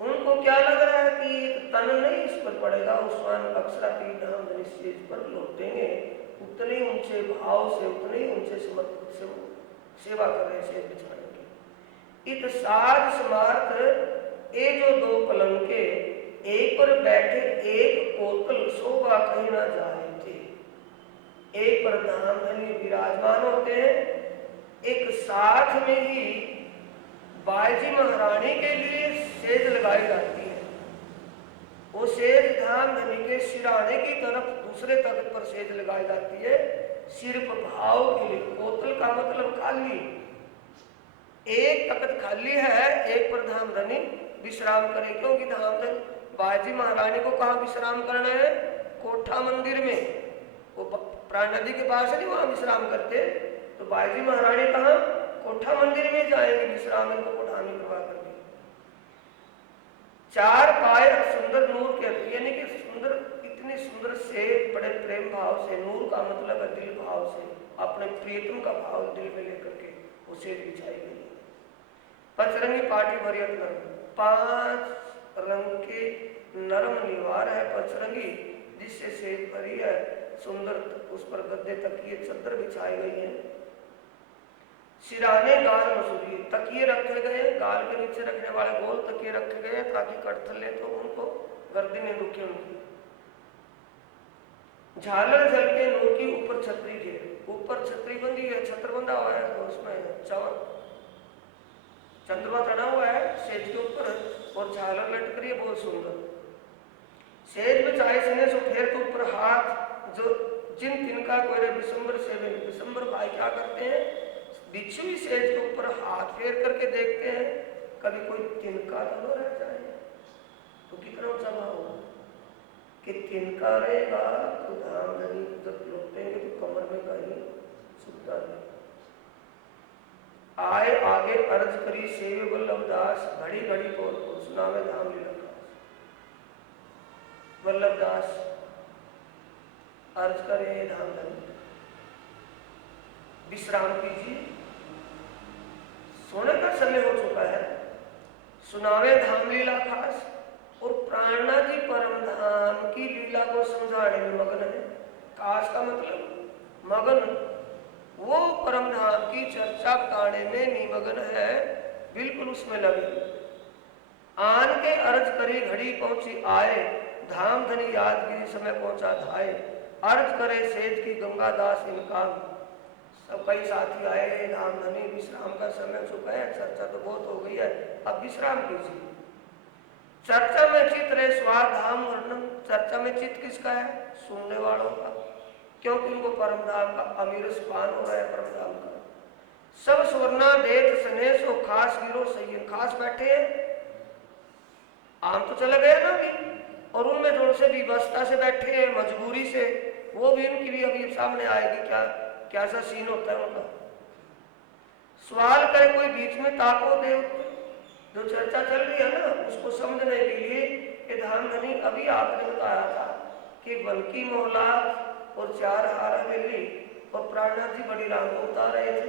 उनको क्या लग रहा है कि एक तन नहीं इस पर पड़ेगा, उस्मान अक्षरातीत हम निश्चित पर लौटेंगे, उतने ऊंचे भाव से, उतने ऊंचे समर्पित से सेवा करने से बिछाने की। इत साध समार्थ ये जो दो पलंके, एक पर बैठे एक कोतल शोभा कहीं ना जाए थे। एक पर धाम धनी विराजमान होते हैं, एक साथ में ही बाजी महारानी के लिए सेज लगाई जाती है। वो सेज धाम धनी के सिराने की तरफ दूसरे तख्त पर सेज लगाई जाती है, सिर्फ भाव के लिए। कोतल का मतलब खाली, एक तख्त खाली है, एक पर धाम धनी विश्राम करे। क्योंकि धाम धनी बाजी महारानी को कहाँ विश्राम करना है? कोठा मंदिर में। वो प्राण नदी के पास नहीं वहां विश्राम करते, तो बाजी महारानी कहाँ? कोठा मंदिर में जाएंगे विश्राम, इनको कोठानी करवा कर दी। चार पाए सुंदर नूर के, यानी कि सुंदर, इतनी सुंदर से बड़े प्रेम भाव से, नूर का मतलब है दिल भाव से, अपने प्रियतम का भाव दिल में लेकर के उसे बिछाई गई। पचरंगी पाटी भरियत नरम, 5 रंग के नरम निवार है पचरंगी, जिससे सेज भरी है सुंदर। उस पर गद्दे तकिए चादर बिछाई गई है। सिराने गाल मसूरी, तकिए रखे गए, गाल के नीचे रखने वाले गोल तकिए रखे गए ताकि कटथले तो उनको गर्दन में दुखे उनकी। झालर जल के नूर की ऊपर छतरी के, ऊपर छतरी बंदी है, छत्र बंधा हुआ है, तो उसमें चावल चंद्रमा चढ़ा हुआ है सेज के ऊपर, और झालर लटक रही है बहुत सुंदर। सेज में चाहे सीने से फेर तो ऊपर हाथ, जो जिन तिनका कोई विशंबर से, विशंबर भाई क्या करते हैं, बिच्छू ही सेज के ऊपर हाथ फेर करके देखते हैं कभी कोई तिनका तो न रह जाए। तो कितना ऊंचा भाव होगा कि तिनका रहेगा तो धाम धनी जब लौटेंगे तो कमर में कहीं सुखता नहीं। आए आगे अर्ज करी सेवे वल्लभदास, घड़ी घड़ी तौर पर सुनावे धाम लीला। वल्लभदास अर्ज करे धाम धनी विश्राम कीजिए, सोने का समय हो चुका है, सुनावे धाम लीला खास। और प्राणनाथ जी परम धाम की लीला को समझाने में मगन है। खास का मतलब मगन, वो परम धाम की चर्चा बताने में निमग्न है, बिल्कुल उसमें लगे। आन के अर्ज करी घड़ी पहुंची आए, धाम धनी यादगिरी समय पहुंचा धाए। अर्ज करे सेज की गंगादास इनकाम, सब कई साथी आए हैं, धाम धनी विश्राम का समय चुका है, चर्चा तो बहुत हो गई है, अब विश्राम कीजिए। चर्चा में चित रहे स्वार धाम वर्णन, चर्चा में चित किसका है? सुनने वालों का, क्योंकि उनको परम धाम का अमीर पान हो रहा है। परम धाम का सब स्वर्णा देत सनेश हो, खास गिरो सही, खास बैठे हैं, आम तो चले गए ना अभी, और उनमें थोड़े से विवस्था से बैठे हैं, मजबूरी से, वो भी उनकी भी अभी सामने आएगी, क्या कैसा सीन होता है उनका। सवाल करे कोई बीच में ताको दे, जो चर्चा चल रही है ना उसको समझने के लिए कि धाम धनी अभी आपने बताया था कि बल्कि मोहलात और 4 हार हवेली और प्राणनाथ जी बड़ी राम को बता रहे थे,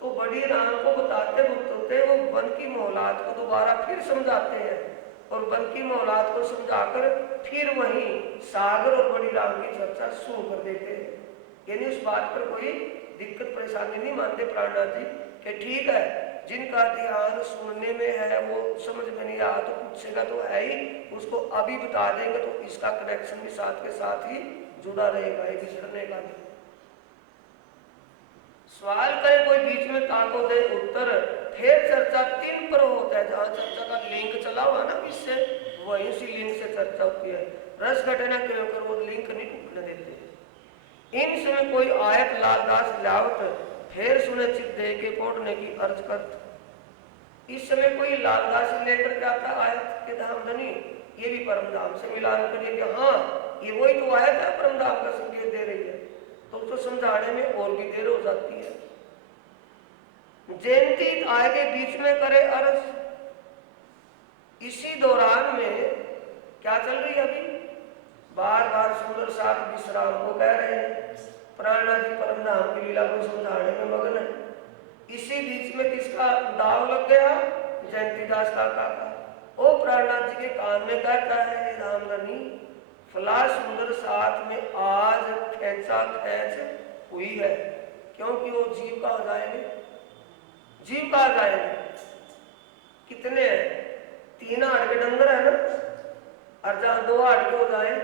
तो बड़ी राम को बताते बताते वो बन की मोहलात को दोबारा फिर समझाते हैं, और बन की मोहलात को समझाकर फिर वही सागर और बड़ी राम की चर्चा शुरू कर देते हैं। यानी उस बात पर कोई दिक्कत परेशानी नहीं मानते प्राणनाथ जी कि ठीक है, जिनका ध्यान सुनने में है वो समझ में नहीं आया तो पूछेगा तो है ही, उसको अभी बता देंगे तो इसका कनेक्शन भी साथ के साथ ही जुड़ा रहेगा, ये बिछड़ने का नहीं। सवाल करे कोई बीच में ताको दे उत्तर, फिर चर्चा 3 पर होता है, जहां चर्चा का लिंक चला हुआ ना इससे, वही उसी लिंक से चर्चा होती है। रस घटना के होकर वो लिंक नहीं टूटने देते। इन समय कोई आयत लालदास लावत, फिर सुने चित दे के पोटने की अर्ज करत। इस समय कोई लालदास लेकर के आता आयत के धाम धनी, ये भी परम धाम से मिलान करिए कि हाँ ये वही तो आयत है, परम धाम का संकेत दे रही है, तो समझाने में और भी देर हो जाती है। जयंती आगे बीच में करे अर्ज, इसी दौरान में क्या चल रही है अभी, बार बार सुंदर साथ विश्राम को कह रहे हैं। प्राणनाथ जी परम धाम की लीला को समझाने में मगन है। इसी बीच में किसका दाव लग गया? जयंती दास काका का। ओ प्राणनाथ जी के कान में कहता है, रामधनी फला सुंदर साथ में आज खेचा खेच हुई है। क्योंकि वो जीव कहाँ जाएंगे? जीव कहाँ जाएंगे? कितने हैं? 3 हाड़ के डंगर है ना, और जहां 2 हाड़ के हो जाए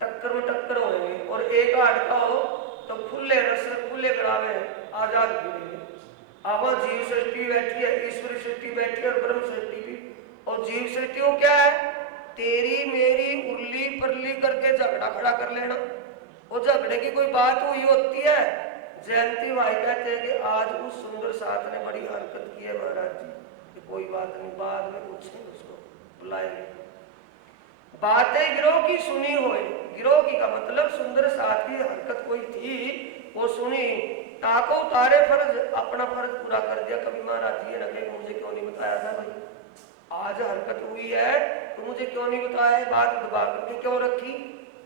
टक्कर में टक्कर होंगे, और 1 हाड़ का हो तो खुले रस खुले गड़ावे आजाद गिरेंगे। अब जीव सृष्टि बैठी है, ईश्वरी सृष्टि बैठी है, और ब्रह्म सृष्टि भी। और जीव सृष्टि वो क्या है? तेरी मेरी उर्ली परली करके झगड़ा खड़ा कर लेना। वो झगड़े की कोई बात हुई होती है? जयंती भाई कहते हैं कि आज उस सुंदर साथ ने बड़ी हरकत की है महाराज जी, कि कोई बात नहीं, बाद में कुछ नहीं, उसको बुलाएंगे। बातें गिरोह की सुनी होए, गिरोह की का मतलब सुंदर साथ की हरकत कोई थी, वो सुनी, ताको तारे फर्ज, अपना फर्ज पूरा कर दिया। कभी महाराज जी ने कहे मुझे क्यों नहीं बताया था भाई, आज हरकत हुई है तो मुझे क्यों नहीं बताया, बात दबा करके क्यों रखी?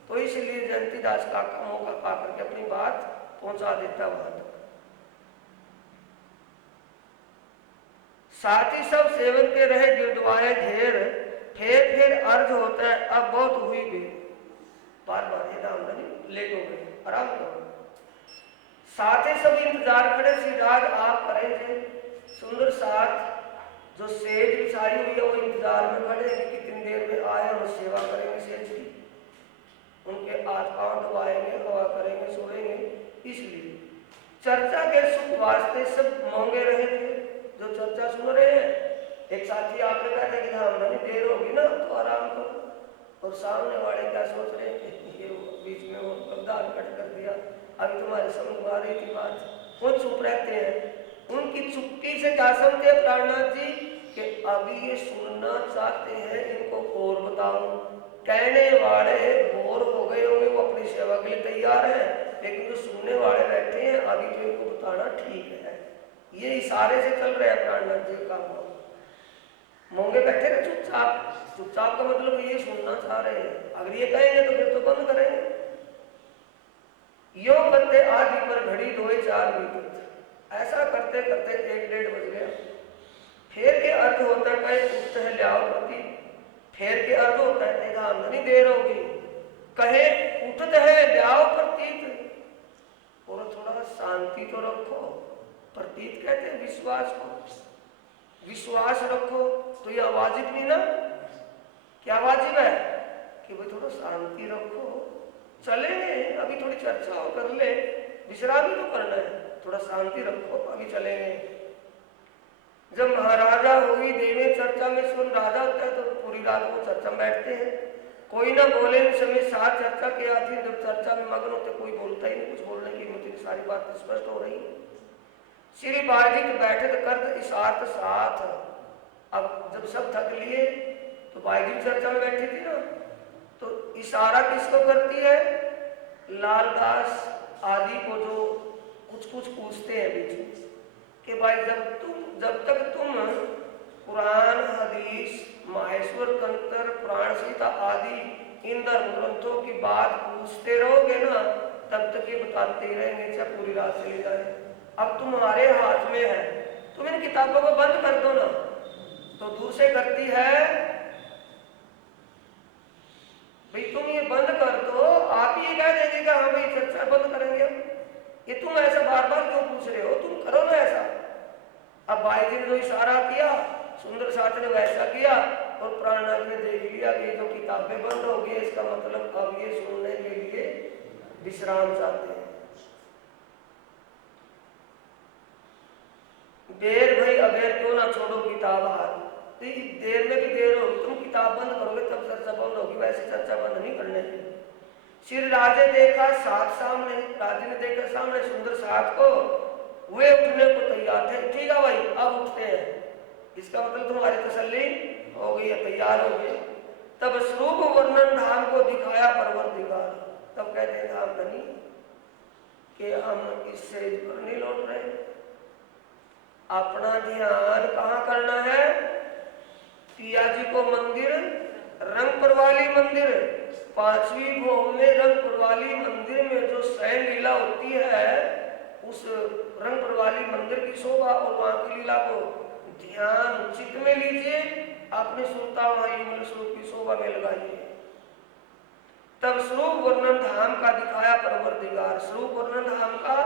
तो इसलिए जयंती दास काका मौका पा करके अपनी बात पहुंचा देता वहां तक। साथ ही सब सेवन के रहे गिरदवाए घेर, फेर फेर अर्ज होता है अब बहुत हुई भी। बार बार ये रामधनी लेट हो गए, आराम करो। साथ ही सब इंतजार खड़े सिराज आप करेंगे। सुंदर साथ जो सेज बिछाई हुई है वो इंतजार में खड़े हैं कि कितनी देर में आए और सेवा करेंगे सेज की, उनके हाथ पांव दबाएंगे, हवा करेंगे, सोएंगे। इसलिए चर्चा के सुख वास्ते सब मौंगे रहे थे जो चर्चा सुन रहे हैं। एक साथी आपने कहा था कि रामधनी देर होगी ना तो आराम करो, और सामने वाले क्या सोच रहे हैं, ये बीच में वो गद्दार कट कर दिया, अभी तुम्हारे समझ में आ रही थी बात, वो चुप रहते हैं। उनकी चुप्पी से क्या समझते हैं प्राणनाथ जी कि अभी ये सुनना चाहते हैं, इनको और बताऊं। कहने वाले बोर हो गए होंगे, वो अपनी सेवा के लिए तैयार है, लेकिन जो सुनने वाले बैठे हैं अभी तो इनको बताना ठीक है। ये इशारे से चल रहे हैं प्राणनाथ जी का। मोंगे बैठे ना चुपचाप, चुपचाप का मतलब ये सुनना चाह रहे हैं, अगर ये कहेंगे तो फिर तो बंद करेंगे। यो करते आदि पर घड़ी 2-4 बीत, ऐसा करते करते 1-1.5 बज गया। फेर के अर्थ होता है कहे उठत है ल्याओ प्रति, फेर के अर्थ होता है रामधनी देर होगी, कहे उठत है ल्याओ प्रतीत, और थोड़ा शांति तो रखो। प्रतीत कहते हैं विश्वास को, विश्वास रखो। तो यह वाजिब नहीं ना? क्या वाजिब है कि भाई थोड़ा शांति रखो, चलेंगे अभी, थोड़ी चर्चा कर ले, विश्राम ही तो करना है, थोड़ा शांति रखो अभी चलेंगे। जब महाराजा हुई देवे चर्चा में, सुन राजा होता है तो पूरी रात वो चर्चा में बैठते हैं, कोई ना बोले उस समय साथ चर्चा के आती है। जब चर्चा में मगन होते कोई बोलता ही नहीं, कुछ बोलने की हिम्मत नहीं, सारी बात स्पष्ट हो रही। श्री बाजीत बैठे तो कर इशारत साथ। अब जब सब थक लिए तो बाजीत चर्चा में बैठी थी ना, तो इशारा किसको करती है? लालदास आदि को, जो कुछ कुछ पूछते हैं बीच में कि भाई जब तक तुम कुरान, हदीस, माहेश्वर तंत्र, पुराण सीता आदि इन धर्म ग्रंथों की बात पूछते रहोगे ना, तब तक ये बताते ही रहेंगे चाहे पूरी रात चली जाए। अब तुम्हारे हाथ में है, तुम इन किताबों को बंद कर दो ना। तो दूर से करती है भाई तुम ये बंद कर दो, आप ये कह देंगे कि हाँ भाई चर्चा बंद करेंगे, ये तुम ऐसा बार बार क्यों पूछ रहे हो, तुम करो ना ऐसा। अब भाई जी ने जो इशारा किया, सुंदर साथ ने वैसा किया, और प्राणनाथ ने देख लिया कि जो किताबें बंद हो गई, इसका मतलब अब ये सुनने के लिए विश्राम चाहते हैं। देर भाई अबेर क्यों ना छोड़ो किताब हाथ, तो देर में भी देर होगी, तुम किताब बंद करोगे तब चर्चा बंद होगी, वैसे चर्चा बंद नहीं करने की। श्री राजे देखा साथ सामने, राजे ने देखा सामने सुंदर साथ को, वे उठने को तैयार थे। ठीक है भाई अब उठते हैं, इसका मतलब तुम्हारी तसल्ली हो गई है, तैयार हो गए। तब स्वरूप वर्णन धाम को दिखाया परवरदिगार। तब कहते हैं रामधनी कि हम इस सेज पर नहीं लौट रहे, अपना ध्यान कहाँ करना है? पिया जी को मंदिर, रंगपुर वाली मंदिर, 5वीं भोग में रंगपुर वाली मंदिर में जो शयन लीला होती है, उस रंग प्रवाली मंदिर की शोभा और वहां की लीला को ध्यान चित्त में लीजिए, अपने सुरता वहां युगल स्वरूप की शोभा में लगाइए। तब स्वरूप वर्णन धाम का दिखाया परवरदिगार। स्वरूप वर्णन धाम का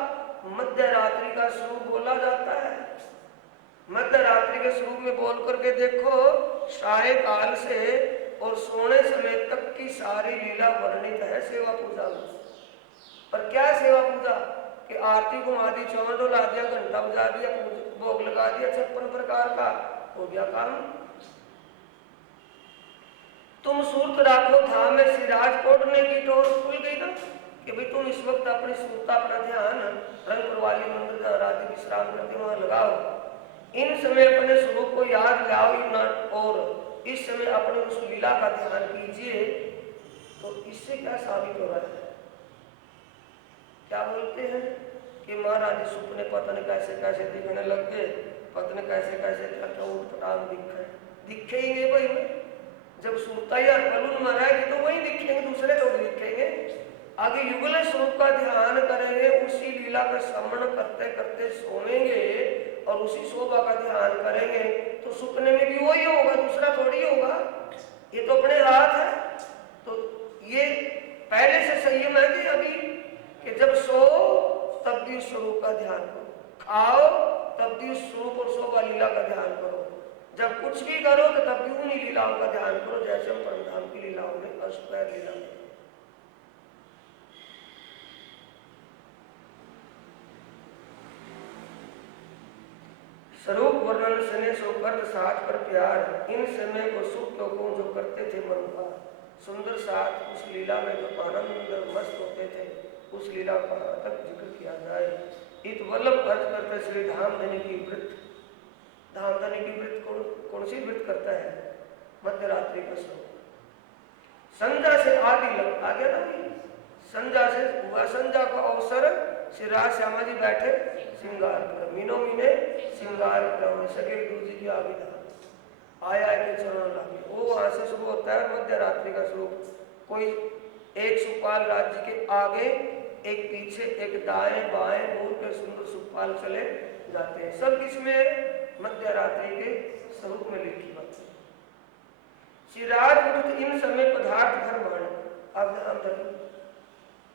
मध्य रात्रि का स्वरूप बोला जाता है। मध्य रात्रि के स्वरूप में बोल करके देखो, साय काल से और सोने समय तक की सारी लीला वर्णित है सेवा पूजा में। पर क्या सेवा पूजा कि आरती घुमा दी, चौवन डोला दिया, घंटा बजा दिया, भोग लगा दिया 56 प्रकार का, हो गया काम। तुम सूरत राखो धाम में सिराज कोटने की तो खुल गई ना कि भाई तुम इस वक्त अपनी सूरता अपना ध्यान रंगपुर वाली मंदिर का राधे विश्राम करते वहां लगाओ। इन समय अपने स्वरूप को याद लाओ और इस समय अपने उस लीला का ध्यान कीजिए। तो इससे क्या साबित हो रहा है? क्या बोलते हैं कि महाराज सुपने पता नहीं कैसे कैसे दिखने लग गए, पता नहीं कैसे कैसे क्या क्या उठ पटांग दिखे ही नहीं भाई। जब सुरता या बलून मराएगी तो वही दिखेंगे, दूसरे लोग दिखेंगे। आगे युगल स्वरूप का ध्यान करेंगे, उसी लीला का स्मरण करते करते सोएंगे और उसी शोभा का ध्यान करेंगे तो सपने में भी वही होगा, दूसरा थोड़ी होगा। ये तो अपने हाथ है। तो ये पहले से संयम है कि अभी कि जब सो तब भी उस स्वरूप का ध्यान करो, खाओ तब भी उस स्वरूप और शोभा लीला का ध्यान करो, जब कुछ भी करो तो तब भी उन्हीं लीलाओं का ध्यान करो जैसे हम परमधाम की लीलाओं में अष्टपैर लीला में। स्वरूप वर्णन सने सो कर्त साथ पर प्यार, इन समय को सुख को जो करते थे मनुका। सुंदर साथ उस लीला में जो आनंद मस्त होते थे, उस लीला का तक जिक्र किया जाए। इत वल्लभ अर्ज करते श्री धाम धनी की वृत्त। धाम धनी की वृत्त कौन सी वृत्त करता है? मध्य रात्रि का सो संध्या से आदि लग आ गया ना, संध्या से हुआ संध्या का अवसर, श्री राज श्यामा जी बैठे श्रृंगार कर, मीनो मीने श्रृंगार कर सके दूजी की आविदा आया के चरण लागे। वो वहां से शुरू होता है मध्य रात्रि का स्वरूप। कोई एक सुखपाल राज्य के आगे, एक पीछे, एक दाएं बाएं दूर के सुंदर सुखपाल चले जाते हैं। सब किसमें? मध्य रात्रि के स्वरूप में लिखी बात। चिराग उठत इन समय पदार्थ घर मान। अब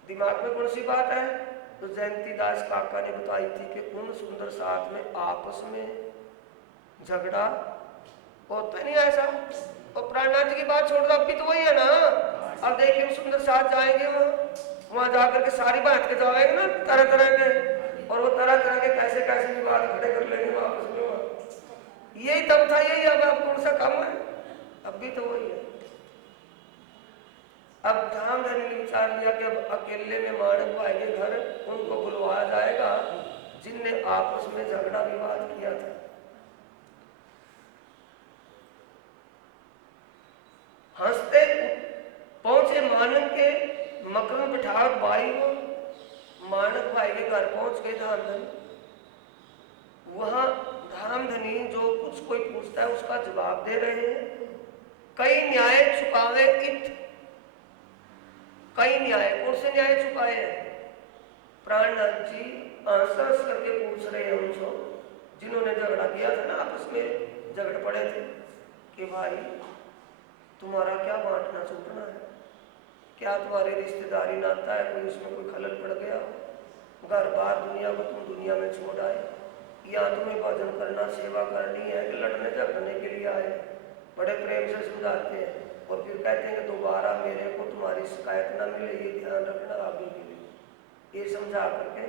दिमाग में कौन सी बात है? तो जयंती दास काका ने बताई थी कि उन सुंदर साथ में आपस में झगड़ा होता नहीं ऐसा। और प्राणनाथ जी की बात छोड़ दो, अब भी तो वही है ना। अब देखिए सुंदर साथ जाएंगे वहां जाकर के सारी बात के जाएंगे ना तरह तरह के, और वो तरह तरह के कैसे कैसे विवाद खड़े कर लेंगे आपस में। यही तब था, यही अब कौन सा कम है? अब भी तो वही है। अब धाम धनी ने विचार लिया कि अब अकेले में माणक भाई के घर उनको बुलवाया जाएगा जिनने आपस में झगड़ा विवाद किया था। हंसते पहुंचे मानक के मकरन पठार बाई को, मानक भाई के घर पहुंच गए धाम धनी। वहां धाम धनी जो कुछ कोई पूछता है उसका जवाब दे रहे हैं। कई न्याय छुपावे इत, कई न्याय, कौन से न्याय छुपाए हैं? प्राणनाथ जी आंसर करके पूछ रहे हैं उनको जिन्होंने झगड़ा किया था ना, आपस में झगड़ पड़े थे कि भाई तुम्हारा क्या बांटना छूटना है, क्या तुम्हारे रिश्तेदारी नाता है, कोई उसमें कोई खलल पड़ गया, घर बार दुनिया को तुम दुनिया में छोड़ आए, या तुम्हें भजन करना सेवा करनी है कि लड़ने झगड़ने के लिए आए? बड़े प्रेम से समझाते हैं और फिर कहते हैं कि दोबारा मेरे को तुम्हारी शिकायत ना मिले, ये ध्यान रखना आगे के लिए। ये समझा करके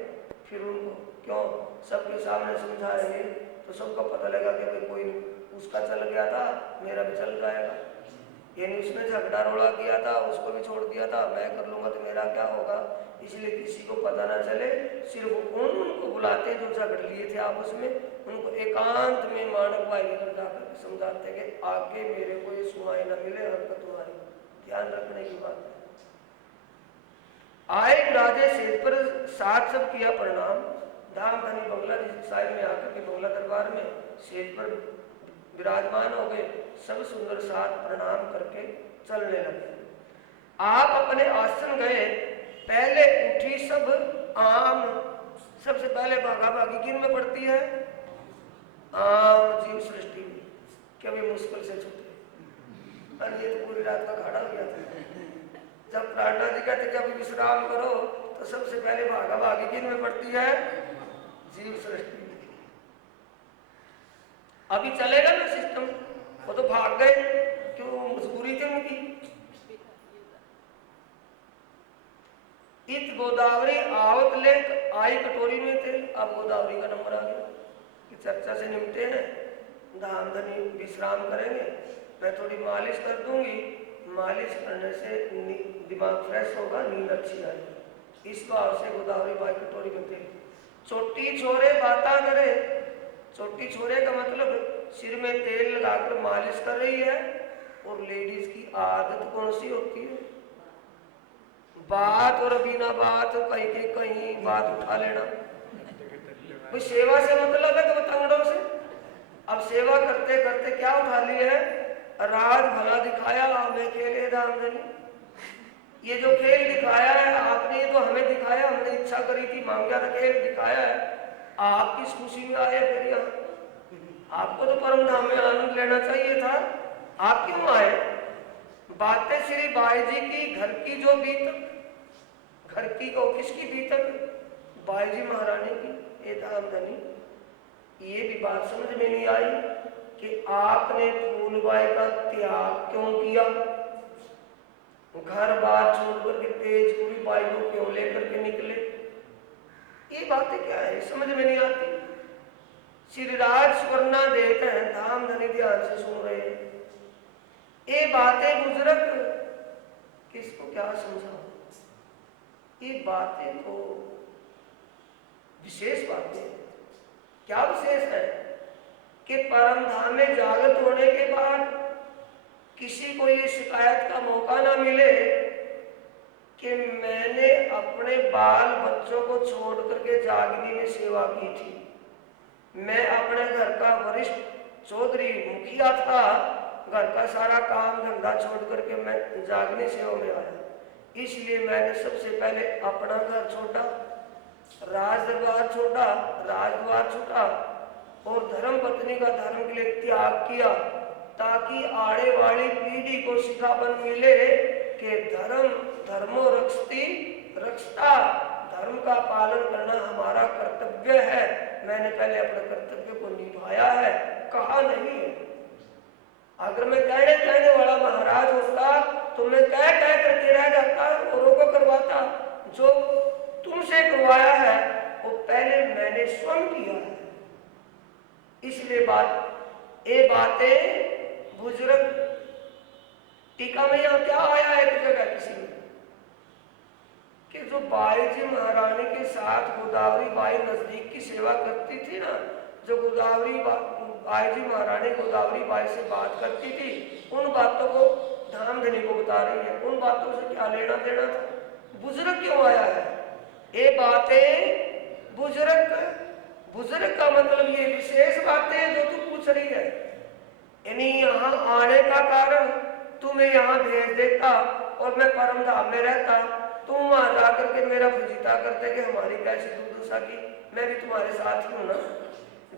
फिर उनको क्यों सबके सामने समझाएंगे तो सबको पता लगा कि भाई कोई उसका चल गया था मेरा भी चल जाएगा, यानी उसने झगड़ा रोड़ा किया था उसको भी छोड़ दिया था, मैं कर लूंगा तो मेरा क्या होगा। इसलिए किसी को पता ना चले, सिर्फ उनको बुलाते जो झगड़ लिए थे आपस में, उनको एकांत में मानक भाई घर जाकर समझाते कि आगे मेरे को ये सुनाई ना मिले हरकत तुम्हारी, ध्यान रखने की बात है। आए राजे सेज पर साथ सब किया प्रणाम। धाम धनी बंगला साहिब में आकर के बंगला दरबार में सेज पर विराजमान हो गए। सब सुंदर साथ प्रणाम करके चलने लगे। आप अपने आसन गए, पहले उठी सब आम सबसे पहले भागा भागी किन में पड़ती है? आम जीव सृष्टि में। कभी मुश्किल से छूटे, और ये तो पूरी रात का खड़ा हो गया था। जब प्राणनाथ जी कहते कि अभी विश्राम करो, तो सबसे पहले भागा भागी किन में पड़ती है? जीव सृष्टि में। अभी चलेगा ना सिस्टम, वो तो भाग गए, क्यों? मजबूरी थी उनकी। इत गोदावरी आवत लेक आई कटोरी में थे। अब गोदावरी का नंबर आ गया कि चर्चा से निपटे हैं, धाम धनी विश्राम करेंगे, मैं थोड़ी मालिश कर दूंगी, मालिश करने से दिमाग फ्रेश होगा, नींद अच्छी आएगी। इस भाव से गोदावरी बाई कटोरी में थे। चोटी छोरे बाता करे, चोटी छोरे का मतलब सिर में तेल लगाकर मालिश कर रही है। और लेडीज की आदत कौन सी होती है? बात और बिना बात कहीं बात उठा लेना। कोई सेवा से मतलब है कि तंगड़ों से? अब सेवा करते करते क्या उठा लिए है? राज भला दिखाया हमें खेले धाम धनी। ये जो खेल दिखाया है आपने, ये तो हमें दिखाया, हमने इच्छा करी थी, मांगा था, खेल दिखाया है। आप किस खुशी में आए फिर यहाँ? आपको तो परम धाम में आनंद लेना चाहिए था, आप क्यों आए? बातें श्री बाई जी की घर की जो बीतक, घर की को किसकी बीतक? बाई जी महारानी की। ये धाम धनी ये भी बात समझ में नहीं आई कि आपने फूलबाई का त्याग क्यों किया? घर बार छोड़ करके तेजपुरी बाई को क्यों लेकर के निकले? ये बातें क्या है, समझ में नहीं आती। श्रीराज स्वर्णा देते हैं, धाम धनी ध्यान से सुन रहे हैं। ये बातें बुजुर्ग किसको क्या समझाओ? ये बातें तो विशेष बातें। क्या विशेष है कि परम धाम में जागृत होने के बाद किसी को ये शिकायत का मौका ना मिले कि मैंने अपने बाल बच्चों को छोड़ करके जागनी में सेवा की थी, मैं अपने घर का वरिष्ठ चौधरी मुखिया था, घर का सारा काम धंधा छोड़ करके मैं जागनी सेवा में आया, इसलिए मैंने सबसे पहले अपना घर छोड़ा, राज दरबार छोड़ा, राजद्वार छोड़ा और धर्म पत्नी का धर्म के लिए त्याग किया, ताकि आने वाली पीढ़ी को शिखापन मिले कि धर्म धर्मो रक्षति रक्षता, धर्म का पालन करना हमारा कर्तव्य है। मैंने पहले अपने कर्तव्य को निभाया है, कहा नहीं। अगर मैं कहने वाला महाराज होता तो मैं कह करके रह जाता, औरों को करवाता। जो तुमसे करवाया है वो पहले मैंने स्वयं किया है। इसलिए ये बातें बुजुर्ग टीका में यहाँ क्या आया है एक जगह किसी में कि जो बाई जी महारानी के साथ गोदावरी बाई नजदीक की सेवा करती थी ना, जो गोदावरी बाई जी महारानी गोदावरी बाई से बात करती थी, उन बातों को धाम धनी को बता रही है। उन बातों से क्या लेना देना था? बुजुर्ग क्यों आया है? ये बातें बुजुर्ग का मतलब ये विशेष बातें जो तू पूछ रही है, यानी यहाँ आने का कारण तुम्हें यहाँ भेज देता और मैं परम धाम में रहता, तुम वहां जाकर के मेरा फजीता करते कि हमारी कैसी दुर्दशा की, मैं भी तुम्हारे साथ ही हूं ना।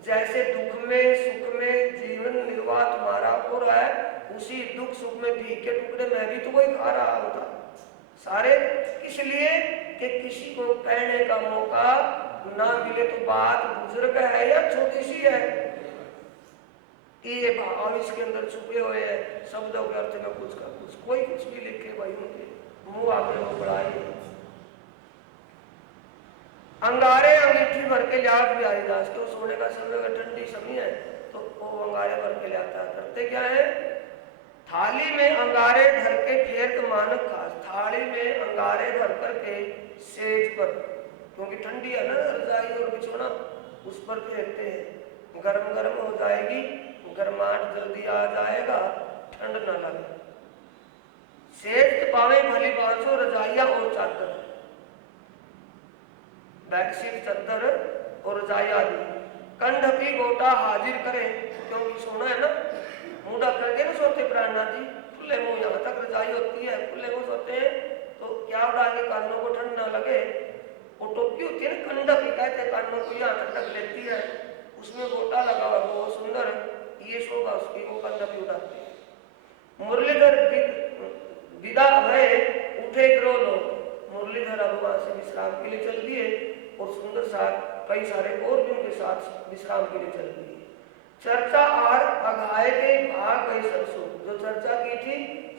जैसे दुख में सुख में जीवन निर्वाह तुम्हारा हो रहा है, उसी दुख सुख में भीख के टुकड़े मैं भी तो वही खा रहा होता सारे। इसलिए कि किसी को कहने का मौका ना मिले। तो बात बुजुर्ग है या छोटी सी है? ये भाव इसके अंदर छुपे हुए हैं, शब्दों के अर्थ में कुछ का कुछ, कोई कुछ भी लिखे भाई, उनके मुंह आगे वो बढ़ाए। अंगारे अंगीठी भर के लिया बिहारी दास को, सोने का समय अगर ठंडी समय है तो वो अंगारे भर के लाता है। करते क्या है? थाली में अंगारे धर के फेर मानक खास, थाली में अंगारे धर करके सेज पर, क्योंकि ठंडी है ना रजाई और बिछोना, उस पर फेरते हैं। गरम गरम हो जाएगी, गरमाहट जल्दी आ जाएगा, ठंड न लगे। सेज पावे भली बांसो रजाइया और चादर, बेडशीट चादर और रजाई आदि। कंढकी गोटा हाजिर करे, क्योंकि सोना है ना, मुंडा करके ना सोते प्राणनाथ जी, खुले मुंह यहाँ तक रजाई होती है, खुले मुंह सोते हैं। तो क्या उड़ा के कानों को ठंड ना लगे, वो टोपी होती है ना कंडक, कहते हैं कान में कोई यहाँ तक ढक लेती है, उसमें गोटा लगा हुआ बहुत सुंदर है, ये शोभा उसकी, वो कंडक उड़ाती है। मुरलीधर विदा भय उठे ग्रो लोग, मुरलीधर अब वहां से विश्राम के लिए चल दिए और सुंदर साथ कई सारे और भी उनके साथ विश्राम के लिए चल दिए। चर्चा आर अघाए के भाग गए सब सुख, जो चर्चा की थी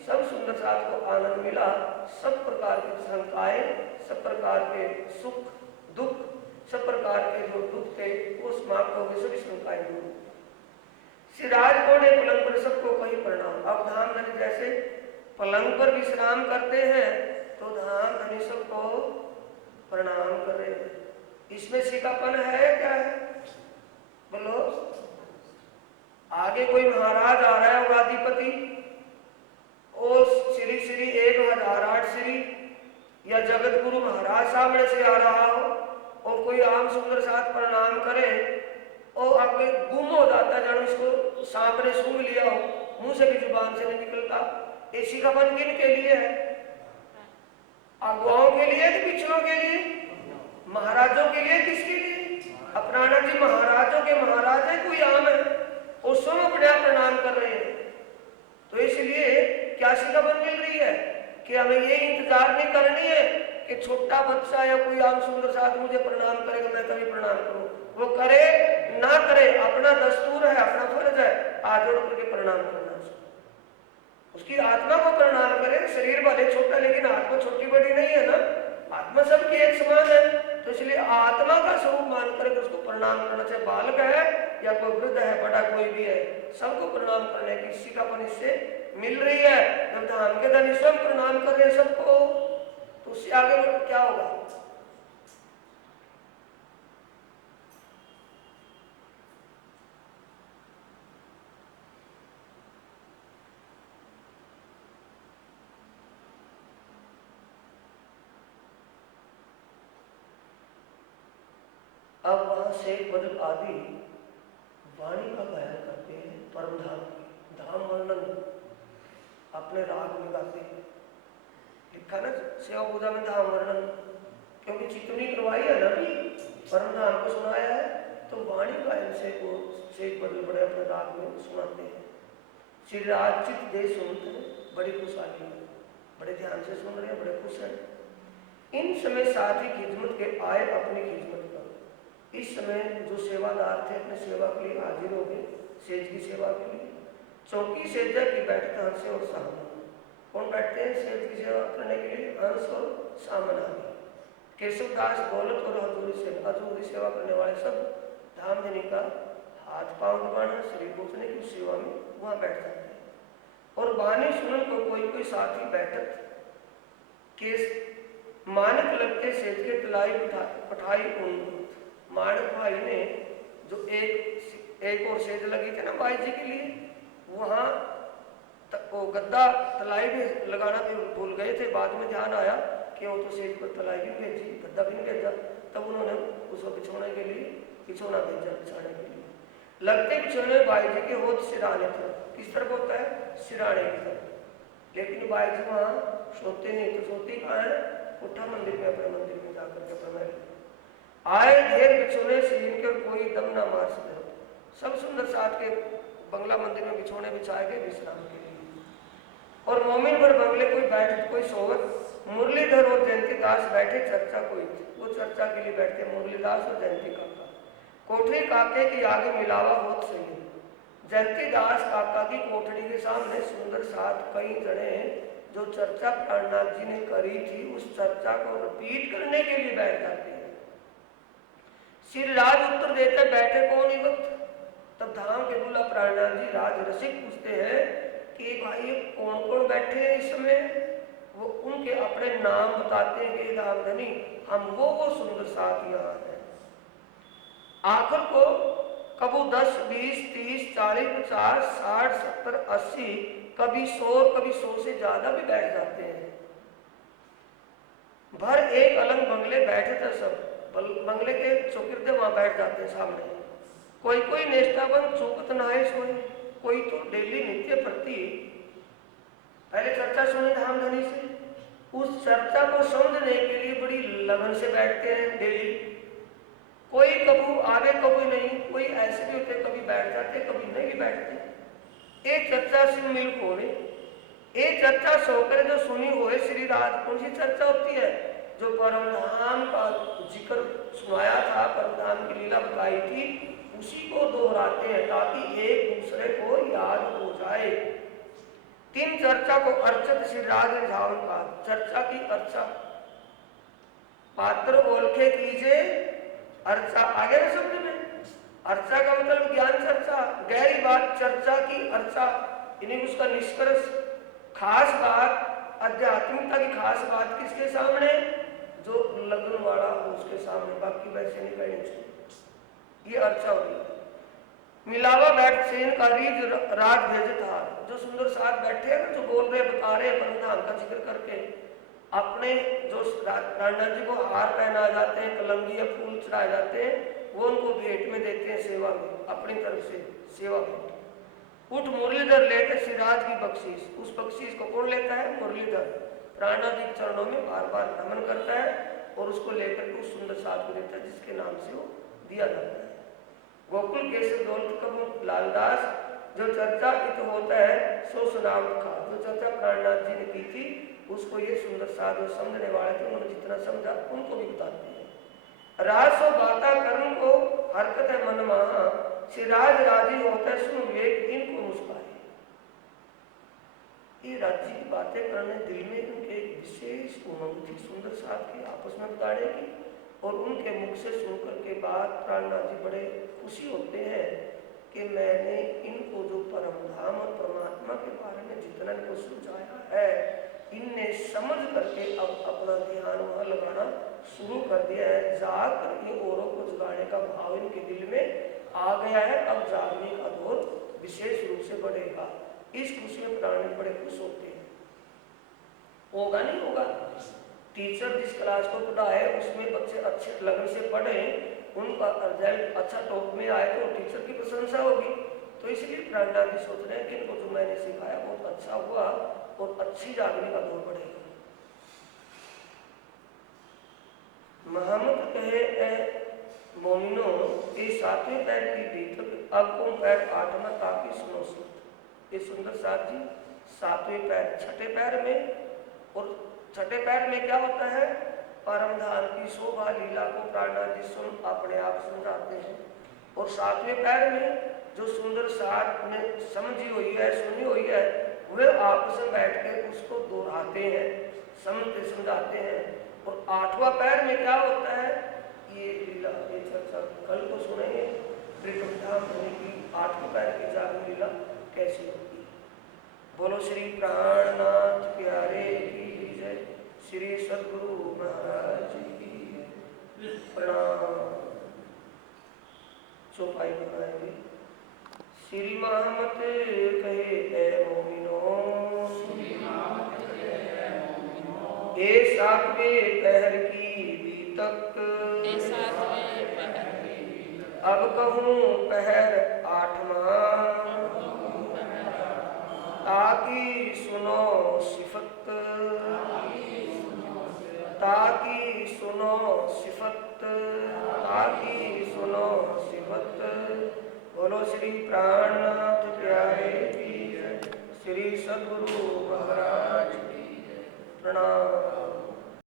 सब सुंदर साथ को आनंद मिला, सब प्रकार की शंकाएं, सब प्रकार के सुख दुख, सब प्रकार के जो दुख थे वो समाप्त हो गए, सभी शंकाएं दूर। सिराज कोड़े पलंग पर सबको कही प्रणाम। अब धाम धनी जैसे पलंग पर विश्राम करते हैं तो धाम धनी सबको प्रणाम कर रहे हैं। इसमें सिकापन है क्या है बोलो? आगे कोई महाराज आ रहा है उगाधिपति, और श्री श्री 1008 श्री या जगत गुरु महाराज सामने से आ रहा हो और कोई आम सुंदर साथ प्रणाम करे और आगे गुम हो जाता, जानो इसको सांप ने सूंघ लिया हो, मुंह से भी जुबान से नहीं निकलता। ऐसी खबर किन के लिए है? अगुवाओं के लिए कि पिछड़ों के लिए? महाराजों के लिए? किसके लिए? अपराणा जी महाराजों के महाराज है, कोई आम है, और सब अपने आप प्रणाम कर रहे हैं। तो इसलिए क्या खबर मिल रही है कि हमें ये इंतजार नहीं करनी है कि छोटा बच्चा या कोई आम सुंदर साथ मुझे प्रणाम करेगा मैं कभी प्रणाम करूं, वो करे ना करे अपना दस्तूर है, अपना फर्ज है, हाथ जोड़ करके प्रणाम करना। उसकी आत्मा को प्रणाम करे, शरीर भले छोटा लेकिन आत्मा छोटी बड़ी नहीं है ना, आत्मा सबकी एक समान है। तो इसलिए आत्मा का स्वरूप मान करके उसको प्रणाम करना चाहिए। बालक है या कोई वृद्ध है, बड़ा कोई भी है, सबको प्रणाम करने की सिकापन इससे मिल रही है। जब धाम के धनी स्वयं प्रणाम कर रहे हैं सबको, तो उससे आगे क्या होगा? अब वहां से बदल आदि वाणी का गायन करते हैं, परम धाम की धाम वर्णन अपने राग में गाते हैं। लिखा ना सेवा पूजा में धाम वर्णन, क्योंकि चितवनी करवाई है ना भी, परम धाम को सुनाया है, तो वाणी गायन से वो शेख बदल बड़े अपने राग में सुनाते हैं। श्री राज चित दे सुनते हैं, बड़ी खुशहाली है, बड़े ध्यान से सुन रहे हैं, बड़े खुश हैं। इन समय साथी खिदमत के आए अपनी खिदमत कर। इस समय जो सेवादार थे अपने सेवा के लिए हाजिर हो गए, सेज की सेवा के लिए। चौकी सेजा की बैठते हंस और सामन। कौन बैठते हैं सेज की सेवा करने के लिए? हंस और सामन आदि। केशवदास दौलत और हजूरी सेवा करने वाले सब धाम देने का हाथ पांव दबाना, शरीर पोछने की सेवा में वहां बैठ जाते हैं। और बानी सुनन को कोई कोई साथी बैठक केस मानक लग के सेज के तलाई पठाई उन मानक भाई ने जो एक और सेज लगी थी ना भाई जी के लिए, वहां वो गद्दा तलाई भी लगाना भी भूल गए थे। बाद में ध्यान आया कि वो तो सेज पर तलाई भी भेजी, गद्दा भी नहीं भेजा, तब उन्होंने उसको बिछोने के लिए बिछोना भेजा, बिछाने के लिए। लगते बिछोने भाई जी के होठ सिराने थे। किस तरफ होता है? सिराने की तरफ। लेकिन भाई जी वहां सोते नहीं, तो सोती कहाँ है? उठा मंदिर में, अपने मंदिर में जाकर के अपने महल आए ढेर बिछोने से इनके कोई दम ना मार सके। सब सुंदर साथ के बंगला मंदिर में बिछोने बिछाए गए विश्राम के लिए। और मोमिन पर बंगले कोई बैठे कोई सोवत। मुरलीधर और जयंती दास बैठे चर्चा कोई थी, वो चर्चा के लिए बैठे मुरलीदास और जयंती काका। कोठरी काके की आगे मिलावा होत सही। जयंती दास काका की कोठरी के सामने सुंदर साथ कई जने जो चर्चा प्राणनाथ जी ने करी थी उस चर्चा को रिपीट करने के लिए बैठ जाते हैं। श्री राज उत्तर देते बैठे कौन ही वक्त? तब धाम के दूल्हा प्राणनाथ जी राज रसिक पूछते हैं कि भाई कौन कौन बैठे हैं इस समय? वो उनके अपने नाम बताते हैं कि धाम धनी हम वो सुंदर साथ यहाँ हैं। आखिर को कभी 10, 20, 30, 40, 50, 60, 70, 80, कभी 100, कभी 100 से ज्यादा भी बैठ जाते हैं। भर एक अलग बंगले बैठे थे, सब बंगले के चौकिरदे वहां बैठ जाते हैं सामने। कोई कोई नेष्टाबंद चौकत नहाए सोए, कोई तो डेली नित्य प्रति पहले चर्चा सुनी धाम धनी से। उस चर्चा को समझने के लिए बड़ी लगन से बैठते हैं डेली, कोई कभी आवे कभी नहीं, कोई ऐसे भी होते कभी बैठ जाते कभी नहीं भी बैठते। ये चर्चा से मिल होवे, ये चर्चा सोकर जो सुनी हुए श्री राज कौन सी चर्चा होती है? जो परम धाम का जिक्र सुनाया था, परम धाम की लीला बताई थी, उसी को दोहराते हैं ताकि एक दूसरे को याद हो जाए। तीन चर्चा को अर्चत श्री राज झावन का चर्चा की अर्चा पात्र ओलखे कीजिए अर्चा आगे ना शब्द में। अर्चा का मतलब ज्ञान चर्चा, गहरी बात चर्चा की अर्चा, इन्हें उसका निष्कर्ष खास बात आध्यात्मिकता की खास बात किसके सामने? जो लगन वाला हो उसके सामने, बाकी वैसे नहीं कहनी चाहिए। ये अर्चा होती है। मिलावा बैठ सेन का रीज राज भेजत हार, जो सुंदर साथ बैठे हैं ना, जो बोल रहे बता रहे परम धाम का जिक्र करके, अपने जो राणा जी को हार पहना जाते हैं, कलंगी या फूल चढ़ाए जाते हैं, वो उनको भेंट में देते हैं सेवा में, अपनी तरफ से सेवा भेंट। उठ मुरलीधर लेते सिराज की बख्शीश, उस बख्शीश को कौन लेता है? मुरलीधर। राणा जी के चरणों में बार बार नमन करता है और उसको लेकर के उस सुंदर साथ को देता है जिसके नाम से वो दिया जाता है। गोकुल केसर दौलत कबू लालदास, जो चर्चा इत होता है सो सुनावत खा, जो चर्चा प्राणनाथ जी ने की थी उसको ये सुंदर साथ जो समझने वाले थे उन्होंने जितना समझा उनको भी बताते हैं। रासो बाता कर्म को हरकत है मन महा, सिराज राजी होता है सुन विवेक इनको मुस्काए। ये राज्य की बातें करने दिल में उनके एक विशेष उमंग थी सुंदर साथ की आपस में बताने की, और उनके मुख से सुनकर के बाद प्राणनाथ जी बड़े खुशी होते हैं कि मैंने इनको जो परम धाम और परमात्मा के बारे में जितना इनको समझाया है, इनने समझ करके अब अपना ध्यान वहां लगाना शुरू कर दिया है। जाकर ये औरों को जगाने का भाव इनके दिल में आ गया है। अब जागने का दौर विशेष रूप से बढ़ेगा। इस खुशी में प्राणी बड़े खुश होते हैं। होगा नहीं होगा, टीचर जिस क्लास को पढ़ाए उसमें बच्चे अच्छे लगन से पढ़े, उनका रिजल्ट अच्छा टॉप में आए तो टीचर की प्रशंसा होगी। तो इसलिए प्राणनाथ जी सोच रहे हैं कि इनको जो मैंने सिखाया बहुत अच्छा हुआ और अच्छी जागने का दौर बढ़ेगा। मोहम्मद कहे मोमिनो ये सातवें पैर की भीतर अब कौन पैर आठवां ताकि सुनो सुत। ये सुंदर साथ जी सातवें पैर छठे पैर में, और छठे पैर में क्या होता है? परम धाम की शोभा लीला को प्राणनाथ जी सुन अपने आप समझाते हैं। और सातवें पैर में जो सुंदर साथ में समझी हुई है सुनी हुई है वे आपस में बैठ के उसको दोहराते हैं, समझते समझाते हैं। और आठवां पैर में क्या होता है? ये लीला ये चर्चा कल को सुनेंगे। धाम होने की आठवें पैर की जागरण लीला कैसी होती है। बोलो श्री प्राणनाथ प्यारे की जय, श्री सद्गुरु महाराज की प्रणाम। चौपाई बनाएंगे। श्री मोहम्मद कहे ए मोमिनो, ए सातवें पहर की बीतक, अब कहूँ पहर आठवां, ताकि सुनो सिफत, ताकि सुनो सिफत, ताकि सुनो सिफत। बोलो श्री प्राणनाथ प्यारे की जय, श्री सद्गुरु महाराज की प्रणाम।